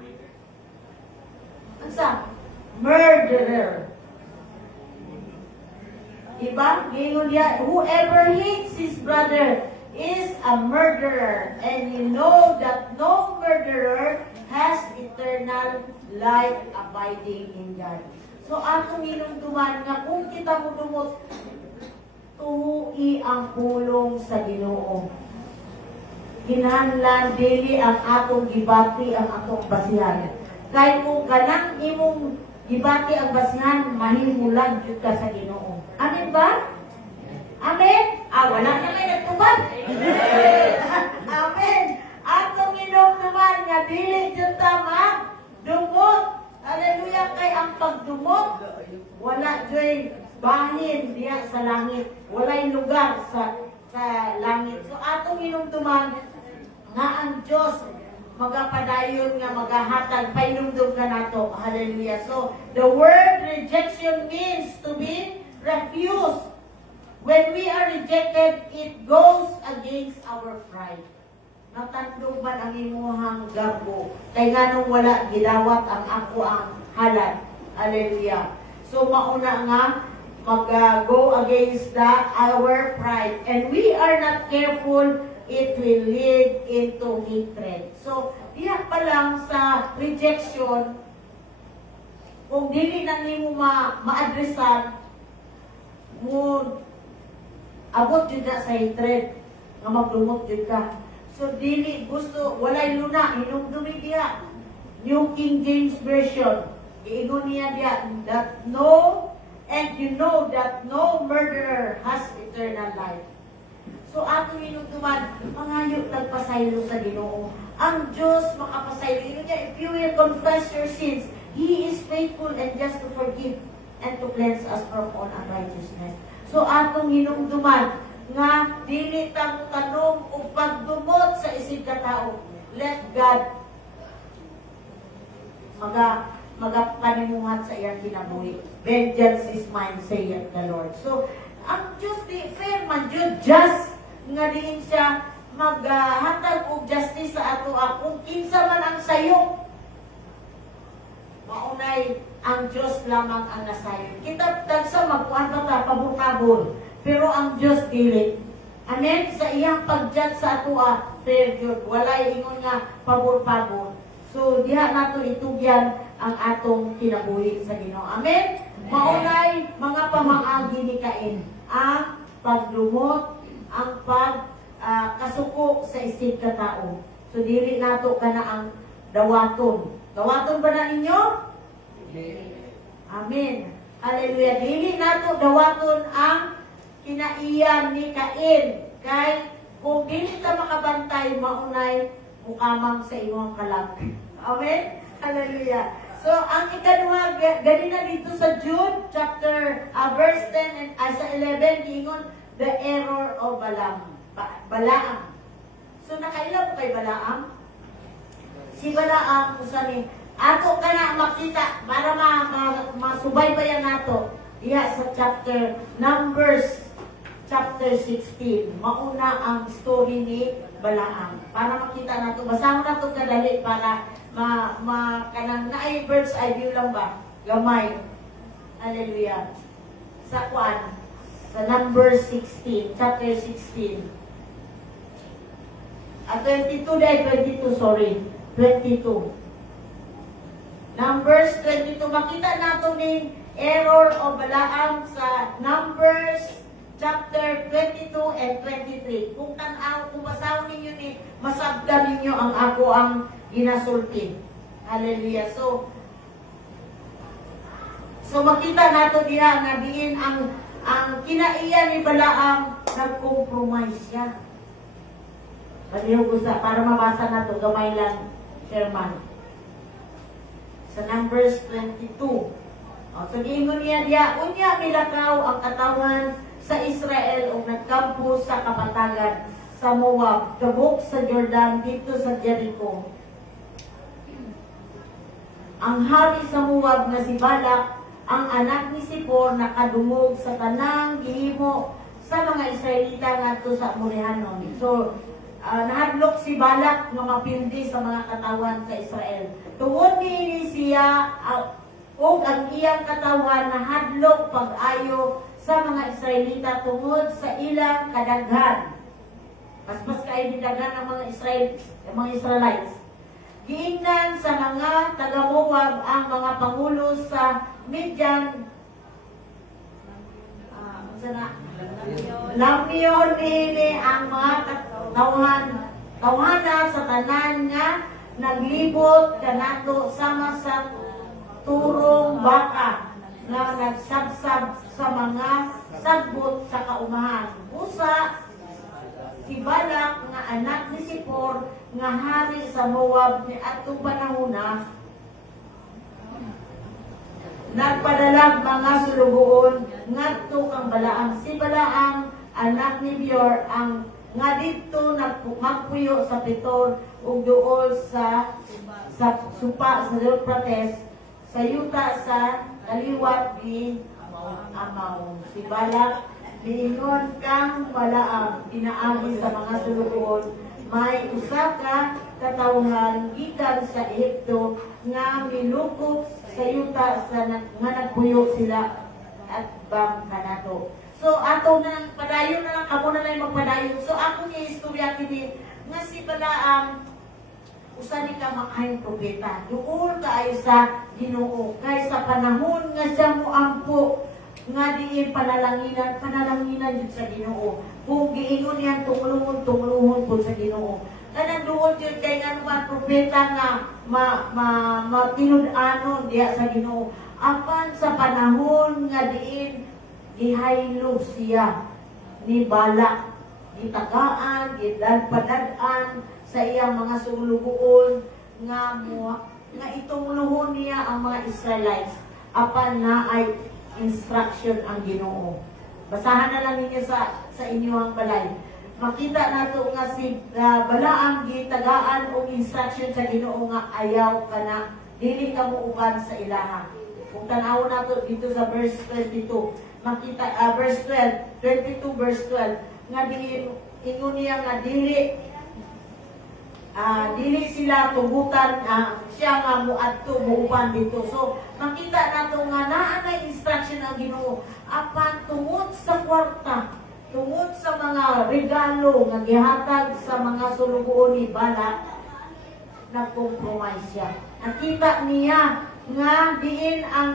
Ansa? Murderer. Diba? Gingon niya, whoever hates his brother is a murderer, and you know that no murderer has eternal life abiding in God. So atong hinumduman nga kung kita mo dumot, tuhui ang pulong sa Ginoo. Kinahanglan dili ang atong gibati ang atong basihan. Kay kung ganang imong gibati ang basihan, mahimulan jud ka sa Ginoo. Amen ba? Amen? Wala na kayo nagtubag. Amen. Atong inom-numan nga dili jud ta dumot. Hallelujah. Kay ang pagdumot, wala joy bahin diya sa langit. Walay lugar sa langit. So atong inom-numan nga ang Diyos magapadayon nga magahatag painumdum ka nato. Hallelujah. So the word rejection means to be refused. When we are rejected, it goes against our pride. Natandog man ang imuhang gabo. Kay nganong wala gidawat ang ako ang halad. Hallelujah. So mauna nga mag-go against our pride. And we are not careful, it will lead into hatred. So, diya pa lang sa rejection, kung dili na nimo ma-addressan, mo abot jud na sa hatred, nga magdumot jud ka. So, dili gusto, walay luna, hinumdumi diya. New King James Version, iingon niya diya, that no, and you know that no murderer has eternal life. So ato hinumduman, mangayo tagpasaylo sa Ginoo. Ang Diyos makapasaylo. Yun niya, if you will confess your sins, He is faithful and just to forgive and to cleanse us from all unrighteousness. So atong hinumduman, nga dili ta tanong o pagdumot sa isig katao. Let God magapanimuhat sa iyang kinabuhi. Vengeance is mine, saith the Lord. So, ang Diyos di fair man, Diyos just nga diin siya maghatag og justice sa ato kung kinsa man ang sayo. Maunay ang Diyos lamang ang nasayon. Kita tagsa magkuan pa ta pabor-pabor, pero ang Diyos dili. Amen. Sa iyang pag-judge sa ato fair jud, walay ingon nga pabor-pabor. So diha nato itugyan ang atong kinabuhi sa Ginoo. Amen. Maunay mga pamaagi ni Cain ang pagdumot, ang kasuko sa isig katao. So dili nato kana ang dawaton. Dawaton ba na ninyo? Amen. Hallelujah. Dili nato dawaton ang kinaiyan ni Cain. Kay kung dili ta makabantay, maunay mukamang sa imong kalag. Amen. Hallelujah. So, ang ikaduha, ganina dito sa Jude, chapter, verse 10 and sa 11, ingon, the error of Balaam. So, nakailan po kay Balaam? Si Balaam, usani, ato ka na makita, para masubaybayan nato, diya sa chapter, Numbers, chapter 16. Mauna ang story ni Balaam. Para makita nato, basahan nato kadali para kanang naay bird's eye view lang ba? Gamay. Hallelujah. Sa kuan, sa Numbers 16, chapter 16. At 22 sorry. 22. Numbers 22. Makita nato ni error o Balaam sa Numbers chapter 22 and 23. Kung tanaw, kung basahon ninyo ni, masabdan ninyo ang ako ang ginasulti. Hallelujah. So makita nato diha nga diin ang kinaiya ni Balaam, nag-compromise siya. Paliho ko para mabasa nato, gamay lang, Sherman. Sa Numbers 22. So giingon niya diya, unya milakaw ang katawan sa Israel o nagkampo sa kapatagan sa Moab, kabuk sa Jordan, dito sa Jericho. Ang hari sa Moab na si Balak, ang anak ni Sipor, nakadungog sa tanang gihimo sa mga Israelita ngadto sa Amorihanon. So, nahadlok si Balak nga mapindi sa mga katawan sa Israel. Tungod ni siya o ang iyang katawan nahadlok pag-ayo sa mga Israelita tungod sa ilang kadaghan. Mas kayo didaghan ng mga Israelites. Giingnan sa mga taga-Moab ang mga pangulo sa Midian. Lamyon ini ang mga katawhan Tawhana sa tanan nga naglibot kanato sama sa turong baka nga nagsabsab sa mga sagbot sa kaumahan. Usa si Balak nga anak ni Sipor nga hari sa Moab ni atong panahona nagpadalag mga sulugoon ngadto kang Balaam. Si Balaam anak ni Beor ang nga dito magpuyo sa Petor ug duol sa supa sa Euphrates sa yuta sa kaliwat ni Amaw. Si Balak niingon kang Balaam pinaagi sa mga sulugoon may usa ka katawhan gikan sa Ehipto nga milukop sa yuta sa nga nagpuyo sila at bang kanato. So ato na padayon na lang kamo na lang magpadayon. So ako ni istorya kini nga si Balaam usa ni ka maayong propeta. Duol kaayo sa Ginoo kay sa panahon nga siya moampo nga diin panalanginan jud sa Ginoo. Kung giingon niya tungluhon pud sa Ginoo. Kanang duol jud kay nga naman propeta nga matinud-anon diha sa Ginoo. Apan sa panahon nga diin gihaylo siya ni Balak, gitagaan, gidadpadad-an sa iyang mga sulugoon nga itungluhon niya ang mga Israelites apan na ay instruction ang Ginoo. Basahan na lang ninyo sa inyong balay. Makita nato nga si Balaam gitagaan og instruction sa Ginoo nga ayaw kana dili ka mo uban sa ilaha. Kung tan-awon nato dito sa verse 22, makita verse 12, 22 verse 12 nga ingon niya nga dili sila tugutan siya nga muadto muuban dito. So makita nato nga naa na instruction ang Ginoo apan tungod sa kwarta, tungod sa mga regalo nga gihatag sa mga sulugoon ni Balak, nag-compromise siya. Nakita niya nga diin ang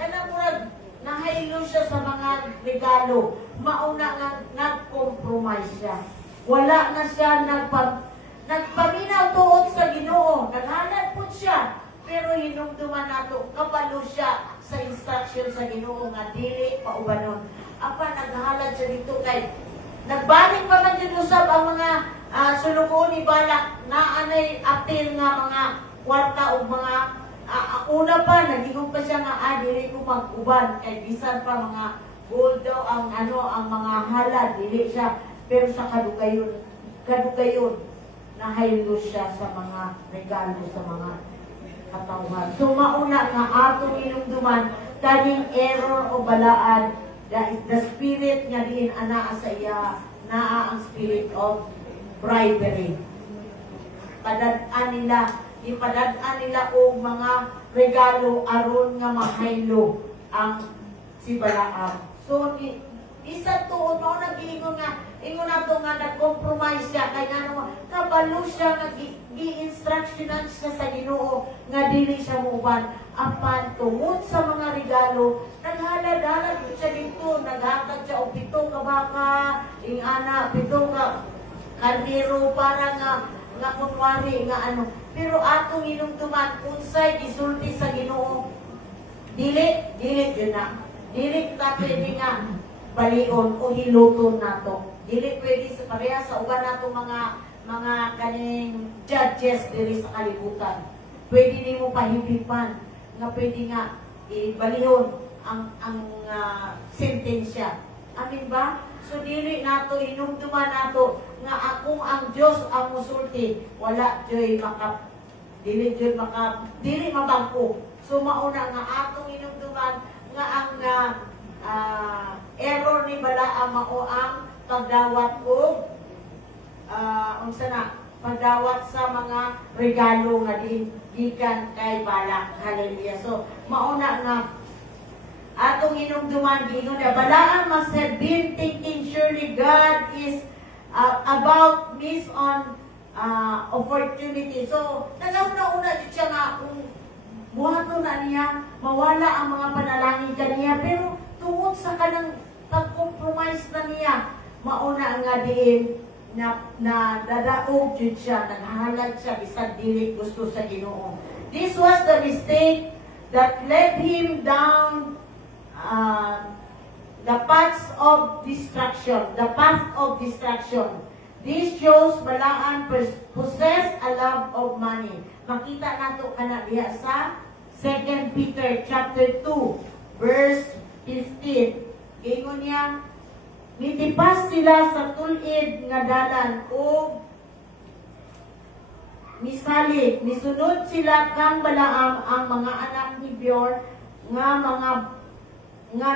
kanang murag nahaylo siya sa mga regalo. Mauna nga nag-compromise siya. Wala na siya nagpaminaw tuod sa Ginoo. Naghalad po siya. Pero hinumduman nato, kabalo siya sa instruction sa Ginoo nga dili paubanon. Apa naghalad siya dito kay nagbalik pa man dyan usab ang mga sulugoon ni Balak na anay apil nga mga kwarta o mga una pa, nagigong pa siya nga, dili ko mag-uban. Kaya bisan pa mga gold daw ang mga halad, dili siya. Pero sa kadugayon, nahaylo siya sa mga regalo sa mga katawhan. So mauna nga atong inumduman, kaning error o balaan, the spirit nga diin anaa sa iya, naa ang spirit of bribery. Ipadadaan nila og mga regalo aron nga mahaylo ang si Balaam. So isa tuod mao nag-iingon nga ingon nato nga nag-compromise siya kay ngano kabalo siya nga gi-instructionan siya sa Ginoo nga dili siya muuban apan tungod sa mga regalo naghalad-halad siya dito naghatag siya og 7 ka baka ingana 7 ka kaldero para nga kunwari nga pero atong hinumduman unsay gisulti sa Ginoo dili yun na dili ta pwede nga balion o hiluton nato dili pwede sa pareha sa uban nato mga kaning judges diri sa kalibutan pwede nimo pahipipan nga pwede nga ibalihon ang sentensya amin ba so dili nato hinumduman nato nga akong ang Dios ang musulti wala joy dili mabangko so mauna nga atong hinumduman nga ang error ni Balaam mao ang pagdawat og pagdawat sa mga regalo nga gikan kay Balak. Hallelujah. So mauna nga atong hinumduman giingon na Balaam must have been thinking surely God is about miss on opportunity. So nagauna-una jud siya nga kung buhaton na niya mawala ang mga panalangin kaniya pero tungod sa kanang pag-compromise na niya mauna nga diin na dadaog jud siya, naghahalag siya bisan dili gusto sa Ginoo. This was the mistake that led him down the paths of destruction, the path of destruction. This shows Balaan possessed a love of money. Makita nato kana diha sa 2 Peter chapter 2 verse 15. Ingon niya, mitipas sila sa tulid nga dalan o misalig, misunod sila kang Balaam ang mga anak ni Beor nga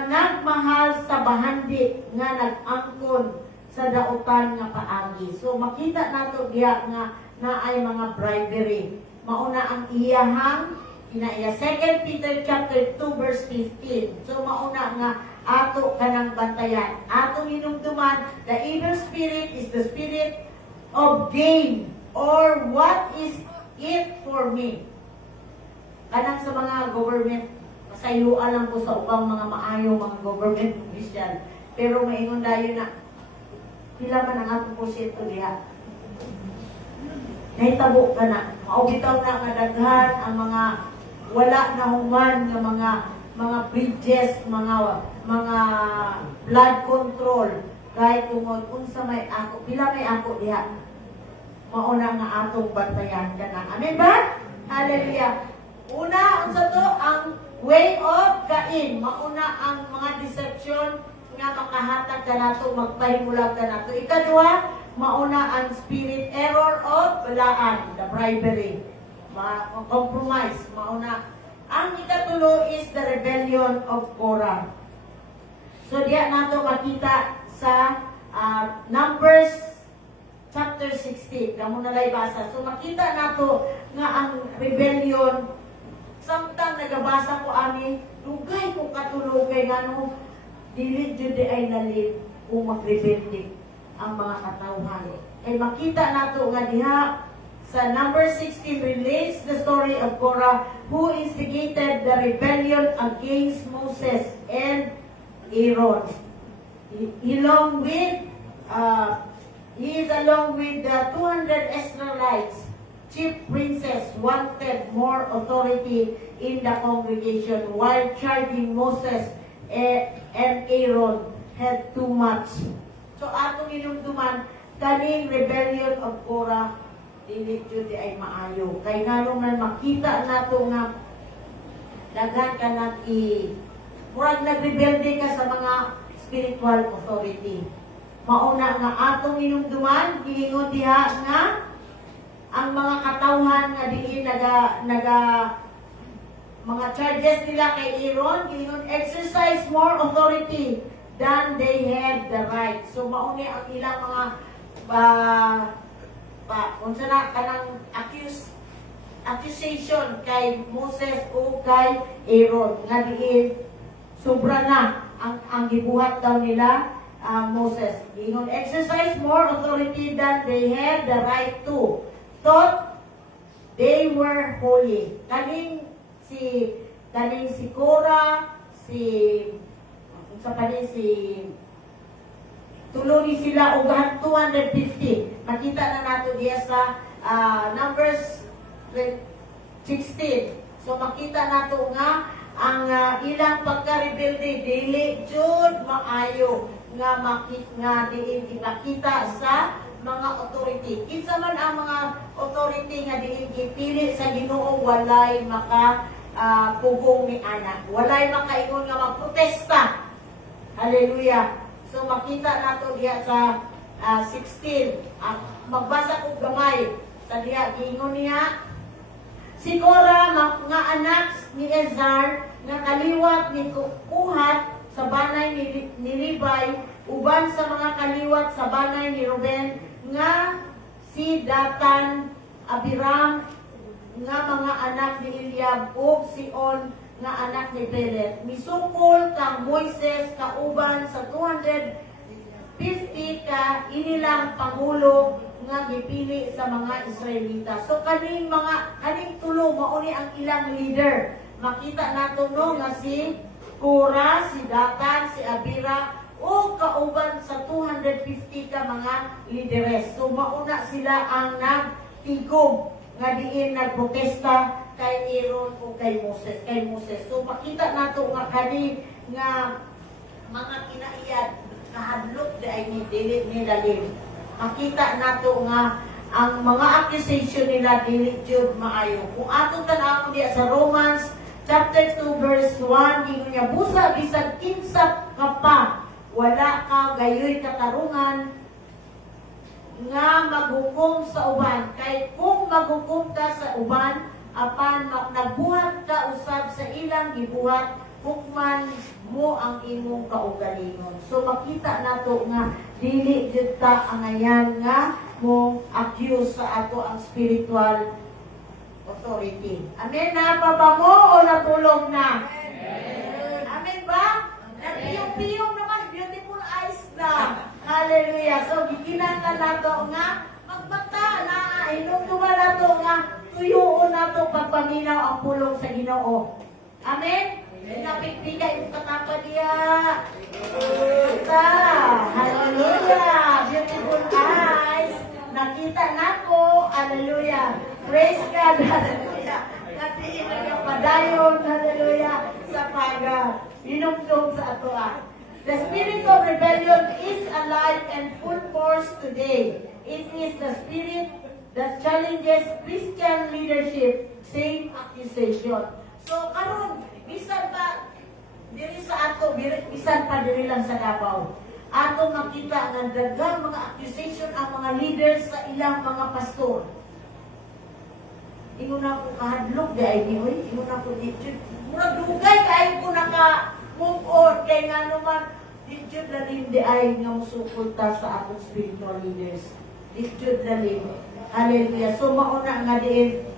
nagmahal sa bahandi nga nag-angkon sa dautan nga paagi. So makita nato diha nga naay mga bribery. Mauna ang iyahang kinaiya 2 Peter chapter 2 verse 15. So mauna nga ato kanang bantayan. Atong hinumduman, the evil spirit is the spirit of gain or what is it for me. Kanang sa mga government, masayuan lang po sa ubang mga maayo mga government official. Pero maingon dayon na pila man ang atong porsyento diha. Nahitabo ka na. Maubitaw na nga daghan ang mga wala na human nga mga bridges, mga blood control. Kahit tungod unsa may ako, pila may ako diha. Mauna nga atong bantayan kana. Amen ba? Hallelujah. Una, unsa to ang way of Cain. Mauna ang mga deception nga makahatag ka nato, magpahimulag ka nato. Ikaduha, mauna ang spirit error of Balaan, the bribery, compromise, mauna. Ang ikatulo is the rebellion of Korah. So diya nato makita sa Numbers chapter 16, kamo nalay basa. So makita nato nga ang rebellion, samtang nagabasa ko ani, dugay ko katulog kay ngano dili jud ay nalip kung magrebelde ang mga katawhan. Kay makita nato nga diha sa number 16 relates the story of Korah who instigated the rebellion against Moses and Aaron. He is along with the 200 Israelites, chief princes wanted more authority in the congregation while charging Moses and Aaron had too much. So atong inumduman kaning rebellion of Korah dili jud ay maayo. Kay nganong man makita nato nga daghan ka nang murag nagrebelde ka sa mga spiritual authority. Mauna nga atong inumduman giingon diha nga ang mga katawhan nga diin mga charges nila kay Aaron, giingon exercise more authority than they had the right. So mauni ang ilang mga unsa na kanang accusation kay Moses o kay Aaron nga diin sobra na ang gibuhat daw nila Moses. Giingon exercise more authority than they had the right to. Thought they were holy. Kaning si Korah, tulo ni sila ugahan 250. Makita na nato diya sa Numbers 16. So makita nato nga ang ilang pagka-rebelde dili jud maayo nga diin makita sa mga authority. Kinsa man ang mga authority nga diin gipili sa Ginoo walay pugong ni anak. Walay makaingon nga magprotesta. Hallelujah. So makita nato diha sa 16. Magbasa ko gamay. Sa diha giingon niya si Korah nga anak ni Ezar nga kaliwat ni Kuhat sa banay ni Libay uban sa mga kaliwat sa banay ni Ruben nga si Datan, Abiram nga mga anak ni Eliab ug si On nga anak ni Pelet. Misungkol kang Moises kauban sa 250 ka inilang pangulo nga gipili sa mga Israelita. So kaning tulo mauni ang ilang leader. Makita nato no nga si Korah, si Datan, si Abira o kauban sa 250 ka mga lideres. So mauna sila ang nagtigom nga diin nagprotesta kay Aaron o kay Moses. So makita nato nga kani nga mga kinaiyad kahadlok di ay ni dili ni dalim. Makita nato nga ang mga accusation nila dili jud maayo. Kung ato tan-awon diya sa Romans chapter 2 verse 1, ingon niya busa bisag kinsa ka pa wala ka gayoy katarungan nga maghukom sa uban. Kay kung maghukom ka sa uban, apan nagbuhat ka usab sa ilang gibuhat, hukman mo ang imong kaugalingon. So makita nato nga dili jud ta angayan nga mo accuse sa ato ang spiritual authority. Amen na pa ba mo o natulog na? Amen ba? Nagpiyong-piyong naman, beautiful eyes na. Hallelujah. So, gikinanglan nato nga, magbata na, hinugtuman nato nga, tuyuon nato pagpaminaw ang pulong sa Ginoo. Amen? Napigpigay yung katapa niya. Hallelujah. Beautiful eyes. Nakita nako. Hallelujah. Praise God. Hallelujah. Natiin na yung padayon. Hallelujah. Sa paga. Inugtong sa ato The spirit of rebellion is alive and full force today. It is the spirit that challenges Christian leadership. Same accusation. So, karon bisan pa diri sa ato, bisan pa diri lang sa Davao. Ato makita nga daghang mga accusation ang mga leaders sa ilang mga pastor. Ingon ako kahadlok di ay ni oy, ingon ako dito. Murag dugay kay ko naka move on kay nga naman dito lalim di ay nga musuporta sa atong spiritual leaders. Dito lalim. Hallelujah. So mauna nga diin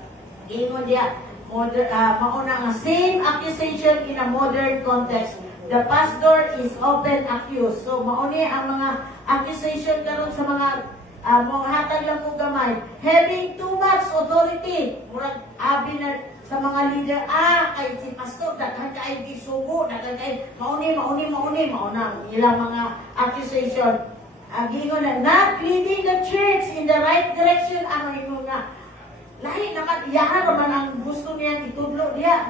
ingon dia mauna nga same accusation in a modern context. The pastor is often accused. So mauni ang mga accusation karon sa mga mga hatag lang ko gamay. Having too much authority. Murag abi na sa mga leader, kay si pastor, daghan kay gisugo, daghan kay mauni, mauna ilang mga accusation. Gingon na, not leading the church in the right direction, ano ingon nga, lahi naman, iyahan naman ang gusto niya, itudlo niya,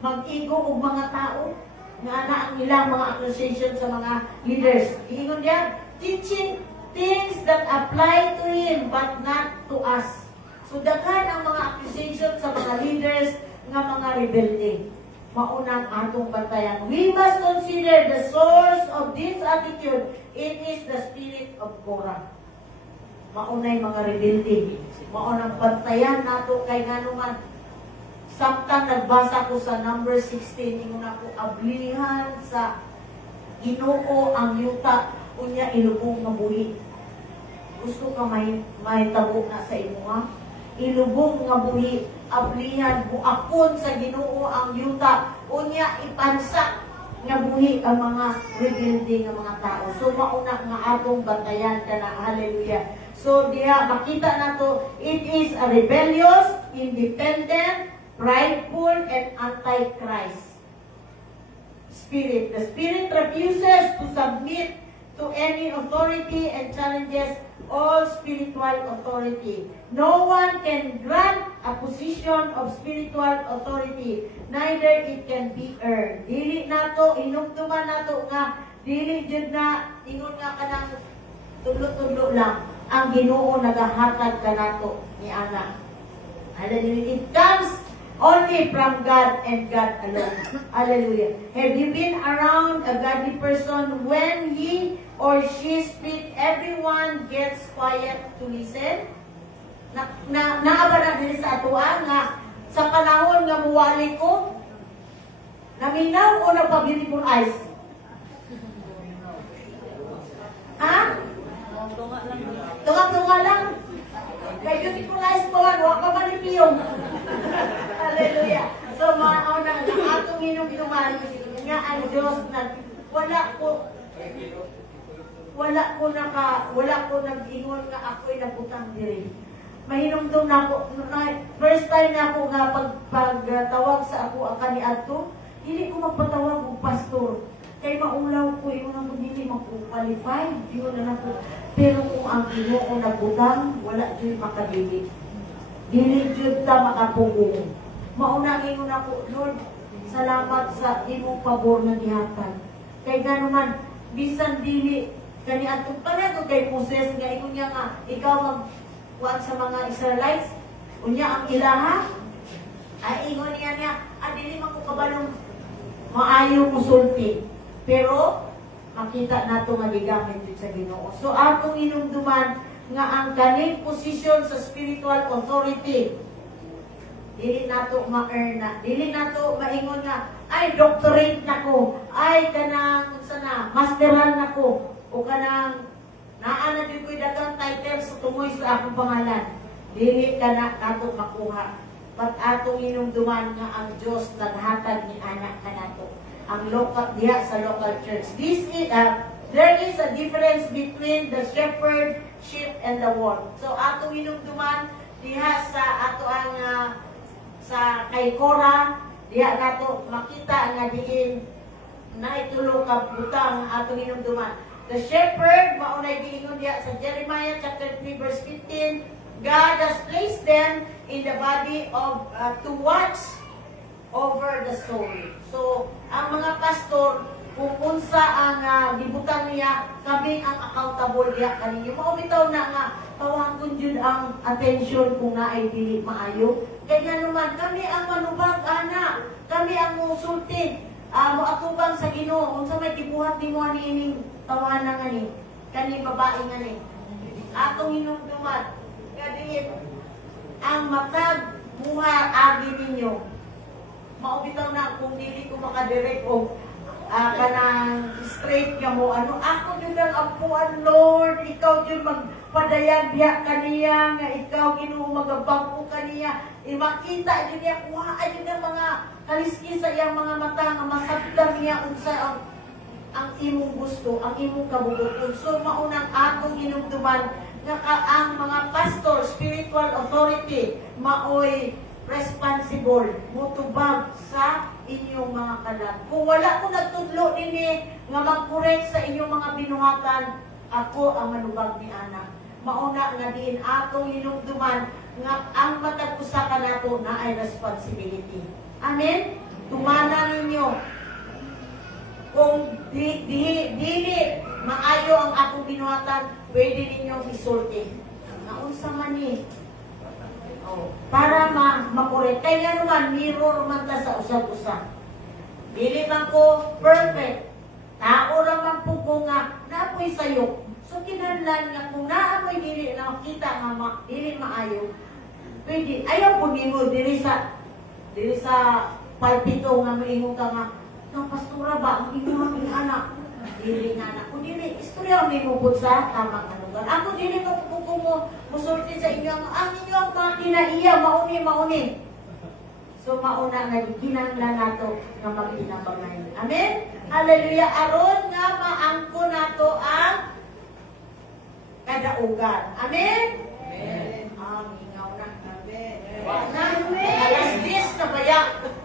mag-igo og mga tao, nga na ang ilang mga accusation sa mga leaders. Ingon niya, teaching things that apply to him, but not to us. So, daghan ang mga accusation sa mga leaders nga mga rebelde. Maunang atong bantayan. We must consider the source of this attitude. It is the spirit of Korah. Maunay mga rebelde. Maunang bantayan nato kay nganuman. Samtang nagbasa ko sa number 16, ingon ako ablihan sa Ginoo ang yuta unya ilubong nga buhi. Gusto ka may tabo na sa imo ha? Ilubong nga buhi, ablihan, buakon sa Ginoo ang yuta, unya ipansa nga buhi ang mga rebelde nga mga tao. So mauna nga atong bantayan kana, hallelujah. So diha makita nato, it is a rebellious, independent, prideful, and anti-Christ spirit. The spirit refuses to submit to any authority and challenges all spiritual authority. No one can grant a position of spiritual authority, neither it can be earned. Dili nato, inugtuman nato nga, dili jud na, ingon nga kanang tudlo-tudlo lang, ang Ginoo nagahatag kanato ni ana. Hallelujah. It comes only from God and God alone. Hallelujah. Have you been around a godly person when he or she speak, everyone gets quiet to listen? Naaba na din sa atuan nga sa panahon nga muwali ko, naminaw o nagpa-beautiful eyes? Ha? Tunga-tunga lang. Kay beautiful eyes po, wala ka manipiyong. Hallelujah. So, mauna na atong inom-inuman nga ang Diyos na wala ko nag-ingon nga ako'y nabutang diri. Mahinumdum na ako, first time na ako nga pagtawag sa ako ang kaniadto, hindi ko magpatawag og pastor. Kay maulaw ko, yung na hindi mag-qualify, yun na po. Pero kung ang Ginoo nagbutang, wala dyan makadili. Dili dyan ta makapugong. Maunangin mo na po, Lord, salamat sa imong pabor na gihatag. Kay ganuman, bisan dili, kani atong pala kay Moses, nga ingon niya nga, ikaw magkuhan sa mga Israelites, unya ang ilaha, ay ingon niya, dili man ko kabalong maayo musulti. Pero, makita nato nga gigamit din sa Ginoo. So, atong inumduman nga ang kaning posisyon sa spiritual authority, dili nato ma-earn na. Dili nato maingon nga, ay, doctorate na ko. Ay, kanang, sana, masteran na ko. O kanang, naan na din ko'y dagang title sa tungoy sa akong pangalan. Dili ka na nato makuha. Pag atong inumduman nga ang Diyos naghatag ni anak ka nato. Ang local, diha sa local church. There is a difference between the shepherd, sheep, and the wolf. So, atong inumduman diha sa ato ang sa kay Cora, diha nato makita nga diin na itulo ka butang atong inumduman. The shepherd, maunay giingon diha sa Jeremiah chapter 3 verse 15, God has placed them in the body of to watch over the soul. So, ang mga pastor, kung unsa ang gibutang niya, kami ang accountable diha kaninyo. Maumitaw na nga, tawagon yun ang attention kung naay dili maayo. Kaya naman, kami ang manubag, anak. Kami ang musulti. Moatubang sa Ginoo. Unsa may gibuhat ni mo ani ining tawanan nga ni. Kani babae nga ni. Atong hinumduman. Kadi ang matag buha agi ninyo. Maubitaw na kung dili ko makadirect o kanang straight nga mo ano ako jud ang ampuan Lord, ikaw jud magpadayan diha kaniya nga ikaw Ginoo magabangko kaniya makita jud niya kuha jud ang mga kaliskis sa iyang mga mata nga masabtan niya unsa ang imong gusto, ang imong kabubuton. So maunang atong hinumduman nga ang mga pastor, spiritual authority maoy responsible mutubag sa inyong mga kalag. Kung wala ko nagtudlo nini nga mag-correct sa inyong mga binuhatan, ako ang manubag ni anak. Mauna nga diin atong hinumduman nga ang matag usa ka nato na ay responsibility. Amen. Tumana ninyo. Kung dili maayo ang akong binuhatan, pwede ninyong isulti. Naunsa man ni para makorek. Kaya naman, mirror man ta sa usap-usap. Dili man ko perfect. Tao raman po ko nga, naapoy sayo. So, kinahanglan nga, kung naapoy dili na makita nga dili maayo, pwede. Ayaw po nimo, dili sa palpito nga maingon ka nga, pastora ba, ang inyong anak? Dili nga anak. Kung dili, istorya may mubod sa tamang anugan. Ako dili ko mo musulti sa inyo ang inyong mga kinaiya, mauni. So, mauna nga, ginanglan nato nga magtinabangay. Amen? Hallelujah. Aron nga maangko nato ang kadaugan. Amen? Amen. Mingaw na. Amen. Alas 10 na baya.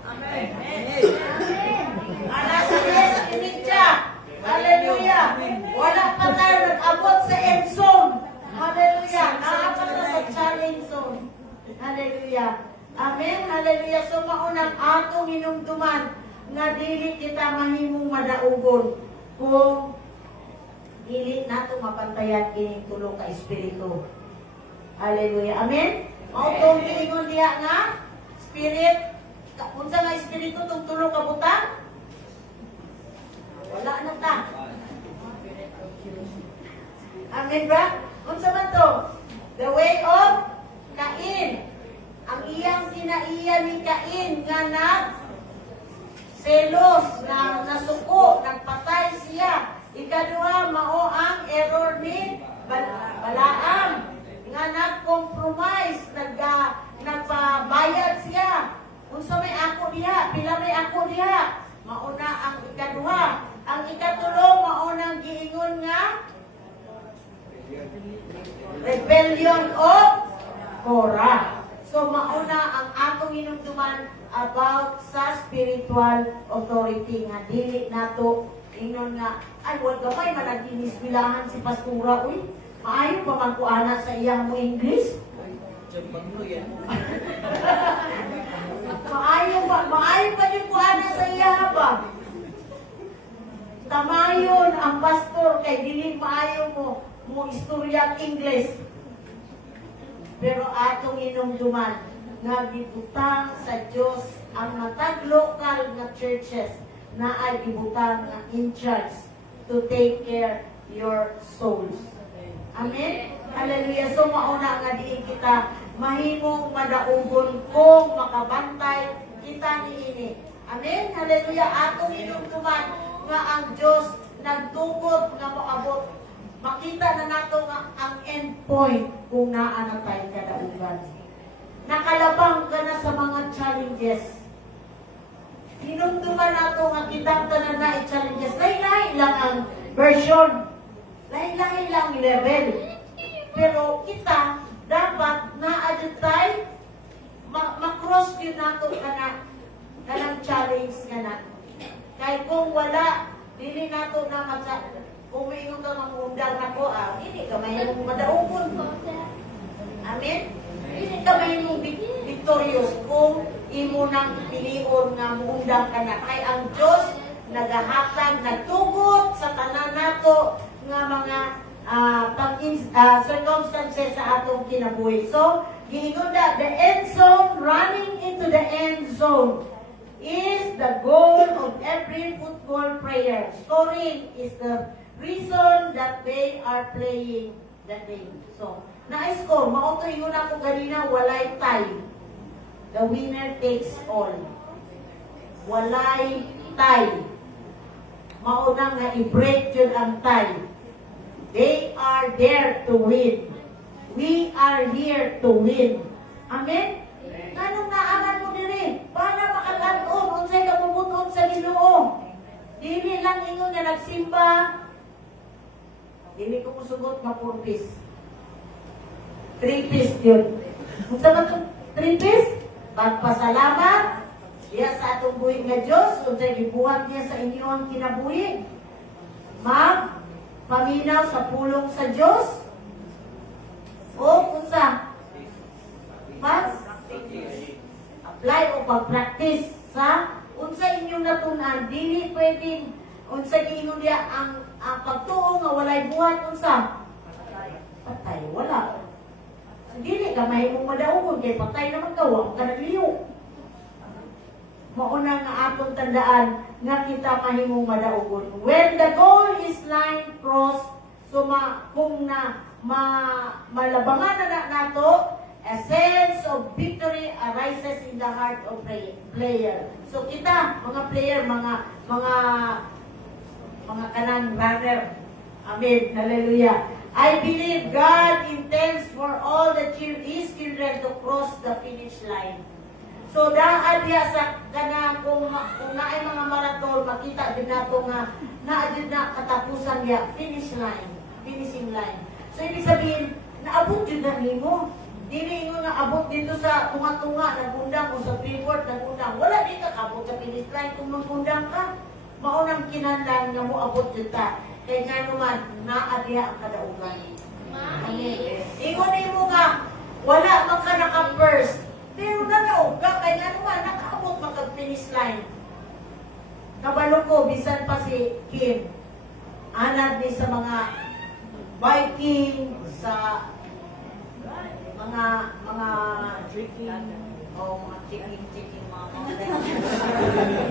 Amen. Alas 10 initya. Hallelujah. Wala pa tayo nag-abot sa end zone. Hallelujah. Naapat na sa challenge zone. Hallelujah. Amen. Hallelujah. So maunang atong hinumduman nga dili kita mahimong madaugon kung dili nato mapantayan kining tulo ka espiritu. Hallelujah. Amen. Mautong giingon diha nga spirit, unsa nga espiritu tong tulo ka butang? Wala na ta. Amen ba? Unsa man to? The way of Cain. Ang iyang kinaiya ni Cain nga selos, nasuko, nagpatay siya. Ikaduha, mao ang error ni Balaam nga nag-compromise, nagpabayad siya. Unsa may ako diha, pila may ako diha. Mauna ang ikaduha. Ang ikatulo, maunang giingon nga rebellion of Korah. So mauna ang atong hinumduman about sa spiritual authority nga dili nato Ingnon nga, ay, wag gamay, manag-inisbilahan si Pastura, uy. Maayo pa man ko ana sa iyang mo English. Maayo pa yung ko ana sa iya ba? Tamayon ang pastor kay dili maayo mo istorya English. Pero atong inumduman nga gibutang sa Dios ang matag local na churches na ay gibutang nga in charge to take care your souls. Amen? Hallelujah. So mauna nga diin kita mahimong madaugon kung makabantay kita niini. Amen? Hallelujah. Atong inumduman nga ang Dios nagtugot nga moabot. Makita na nato nga ang end point kung naa na tayo kadaugan. Nakalabang ka na sa mga challenges. Hinumduman nato nga kitang tanan na i-challenges. Lain-lain lang ang version. Lain-lain lang level. Pero kita, dapat na-adjust tayo, ma-cross yun nato kanang challenge nga na. Kaya kung wala, dili nato na kung may ka mangundang ako, hindi ka may madaugon. Amen? Hindi ka may victorious kung imo nang pilion nga muundang ka na. Kay ang Diyos nagahatag, nagtugot sa tanan nato nga mga circumstances sa atong kinabuhi. So, giingon na, the end zone, running into the end zone is the goal of every football player. Scoring is the reason that they are playing the game. So, na-score, mauto yun ako ganina, walay tie. The winner takes all. Walay tie. Maunang nga i-break yun ang tie. They are there to win. We are here to win. Amen? Nanong naaman mo diri? Para makakaroon, unsay kabubuton sa Ginoo. Dili lang ingon nga nagsimba. Dili ko musugot nga 4 piece. 3 piece yun. Kung sa matong 3 piece, pagpasalamat, diya sa atong buhi nga Diyos, unsay gibuhat niya sa inyo ang kinabuhi. Paminaw sa pulong sa Diyos. O unsa? Apply o pag-practice sa unsa inyong natunan. Dili pwedeng unsa giingon niya ang pagtuo nga walay buhat unsa? Patay, wala. Dili ka mahimong madaugon kay patay naman ka, wa ka nagliyo. Mauna nga atong tandaan nga kita mahimong madaugon. When the goal is line cross, so kung malabangan na nato, a sense of victory arises in the heart of player. So kita, mga player, mga kanang runner. Amen. Hallelujah. I believe God intends for all His children to cross the finish line. So daan diya sa kanang kung naay mga marathon, makita din nato nga naadid na katapusan diya, finishing line. So ibig sabihin, naabot jud na nimo. Dili ingon nga abot dito sa tunga-tunga, nagundang o sa freeboard, nagundang. Wala di ka kabot sa finish line kung magundang ka. Maunang kinahanglan nga mo abot jud ta. Kaya nga naman, naadiya ang kadaugan. Amen. Ingon nimo nga, wala man ka naka-first. Pero nanaog ka, kaya nga naman, nakaabot magka-finish line. Kabalo ko, bisan pa si Kim. Anad ni sa mga biking, sa mga drinking, o mga chicken, mga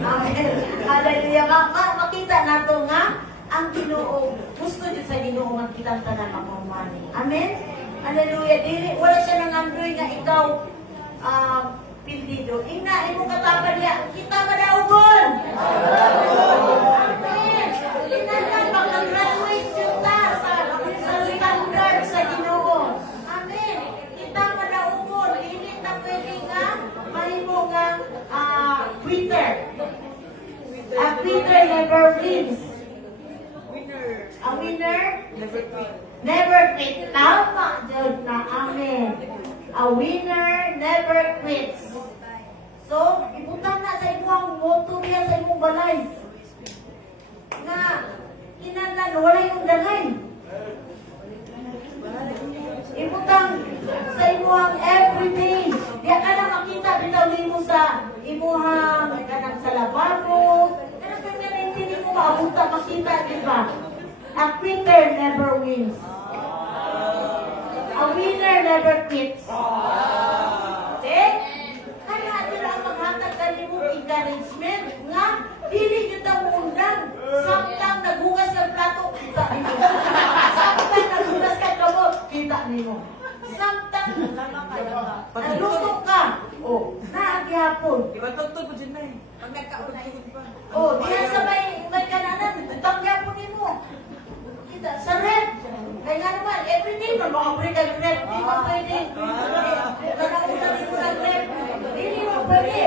Amen. Hallelujah. Makita nato nga, ang Ginoo, gusto dyan sa Ginoo nga kitang tanan makumani. Amen? Hallelujah. Dili, wala siya nang androy nga ikaw, pildido. Ina, imo katapa niya, kita madaugon. Amen. Inanan, makagraduate yun ta sa standard sa Ginoo. Amen. Kita madaugon. Dili na pwede nga, mahimo nga, quitter. A quitter never wins. A winner never quit. Tama dyan na. Amen. A winner never quits. So, ibutang na sa imong moto niya sa imong balay. nga kinahanglan wala yung dangay. Ibutang sa imuhang everyday. Diya ka na makita bitaw nimo sa imuhang kanang sa lababo. Kanang permanente mo maabuta makita, di ba? A quitter never wins. A winner never quits. Okay? Kaya ato lang maghatag ka nimo encouragement nga dili gyud ta muundang. Samtang naghugas ng plato, kita nimo. Samtang naghugas ka kamot, kita nimo. Samtang nagluto ka, naagihapon. Ibatugtog ko dyan na eh. Pag nagkaunahon pa. Diyan sa may kananan, tanggapon nimo. Kita, sa red. Kaya nga naman, everyday pa makapre ka yung red. Di mo pwede. Kanaunan nimo ng red. Di mo pwede.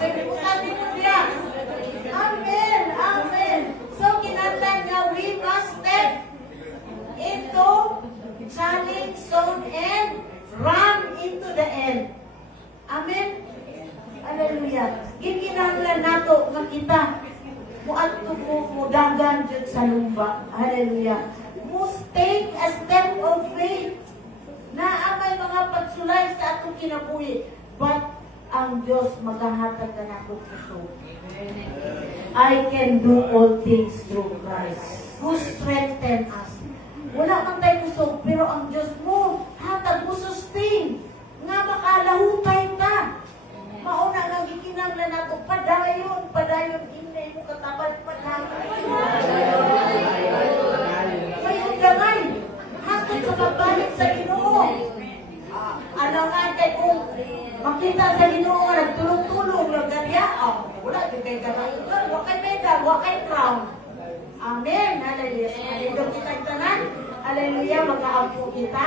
Sabi mo sabi mo diya. Amen. Amen. So, kinatlan nga, we must step into challenge zone and run into the end. Amen. Hallelujah. Gikinahanglan nato nga kita muadto mo dagan jud sa lumba. Hallelujah. Must take a step of faith na amay mga pagsulay sa atong kinabuhi. But ang Diyos maghahatag ka na akong puso. I can do all things through Christ who strengthen us. Wala man tayo kusog, pero ang Diyos mo, hatag mo sustain. Nga makalahutay ka. Mauna nga gikinanglan nato, padayon, inay mo katabal, may undangay. Hatag sa pagbalik sa Ginoo. Alangan kay kung makita sa Ginoo nga nagtulong-tulong, nagdarya, wala kay gamay. Wala kay medal, wala kay crown. Amen. Hallelujah. Hallelujah. Kita tanan. Hallelujah. Mag-aampo kita.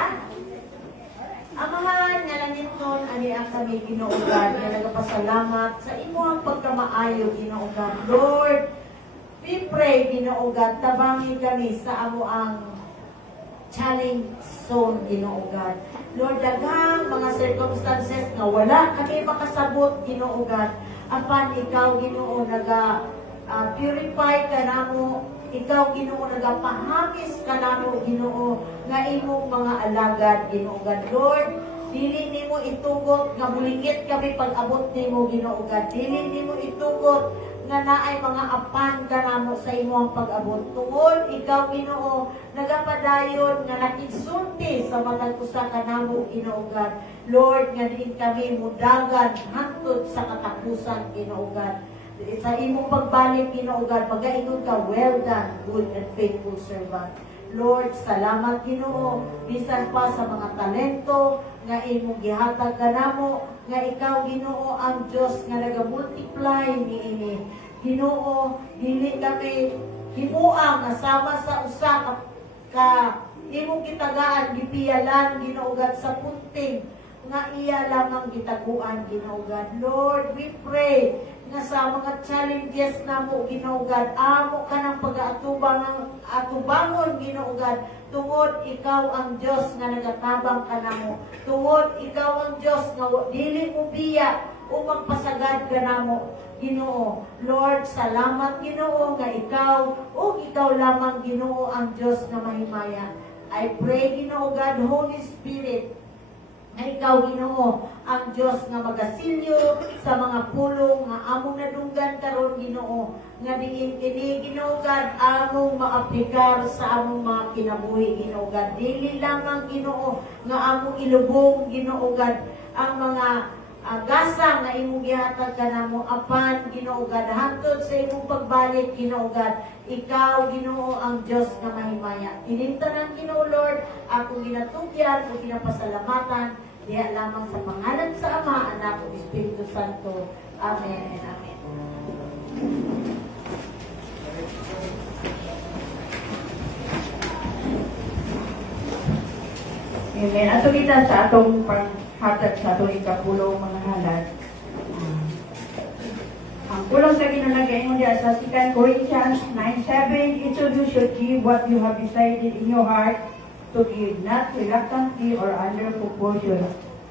Amahan nga langit nun, ani ang kami Ginoogan na nagpasalamat sa imo ang pagkamaayo, Ginoogan. Lord, we pray, Ginoogan, tabangin kami sa amo ang challenge zone, Ginoogan. Lord, daghang mga circumstances nga wala kami makasabot, Ginoogan. Apan ikaw, Ginoo, purify ka namo. Ikaw, Ginoo, nagapahamis ka namo, Ginoo, nga imong mga alagad, Ginoo God. Lord, dili nimo itugot nga bulingit kami pag-abot nimo, Ginoo God. Dili nimo itugot nga naay mga apan ka namo sa imong pag-abot. Tungod ikaw, Ginoo, nagapadayon nga nakigsulti sa matag usa ka namo, Ginoo God. Lord, nga diin kami mudagan hangtod sa katapusan, Ginoo God. Sa imong pagbalik, Ginoo God, pagaingon ka, well done, good and faithful servant. Lord, salamat, Ginoo, bisan pa sa mga talento nga imong gihatag kanamo, nga ikaw, Ginoo, ang Dios nga naga-multiply niini. Ginoo, dili kami himuang nga sama sa usa ka imong gitagaan, gipiyalan, Ginoo God, sa punting nga iya lamang gitaguan, Ginoo God. Lord, we pray nga sa mga challenges namo, Ginoo God, amo ka ng pag-atubangon, Ginoo God, tungod ikaw ang Dios nga nagatabang ka namo, tungod ikaw ang Dios nga dili mo biya o magpasagad ka namo, Ginoo. Lord, salamat, Ginoo, nga ikaw o ikaw lamang, Ginoo, ang Dios nga mahimaya. I pray, Ginoo God, Holy Spirit, na ikaw, Ginoo, ang Diyos nga magasilyo sa mga pulong nga among nadunggan karon, Ginoo, nga diin kini, Ginoo God, among maaplikar sa among mga kinabuhi, Ginoo God. Dili lamang, Ginoo, nga among ilubong, Ginoo God, ang mga gasa nga imong gihatag kanamo, apan, Ginoo God, hangtod sa imong pagbalik, Ginoo God, ikaw, Ginoo, ang Diyos nga mahimaya. Tinintanan, Ginoo Lord, akong ginatugyan o ginapasalamatan, diya lamang sa pangalan sa Ama, Anak, o Espiritu Santo. Amen and Amen. Amen. Ato kita sa atong paghatag sa atong ikapulong mga halad. Ang pulong sa ginalagay mo diya sa 2 Corinthians 9:7, each of you should give what you have decided in your heart to give, not reluctantly or under compulsion,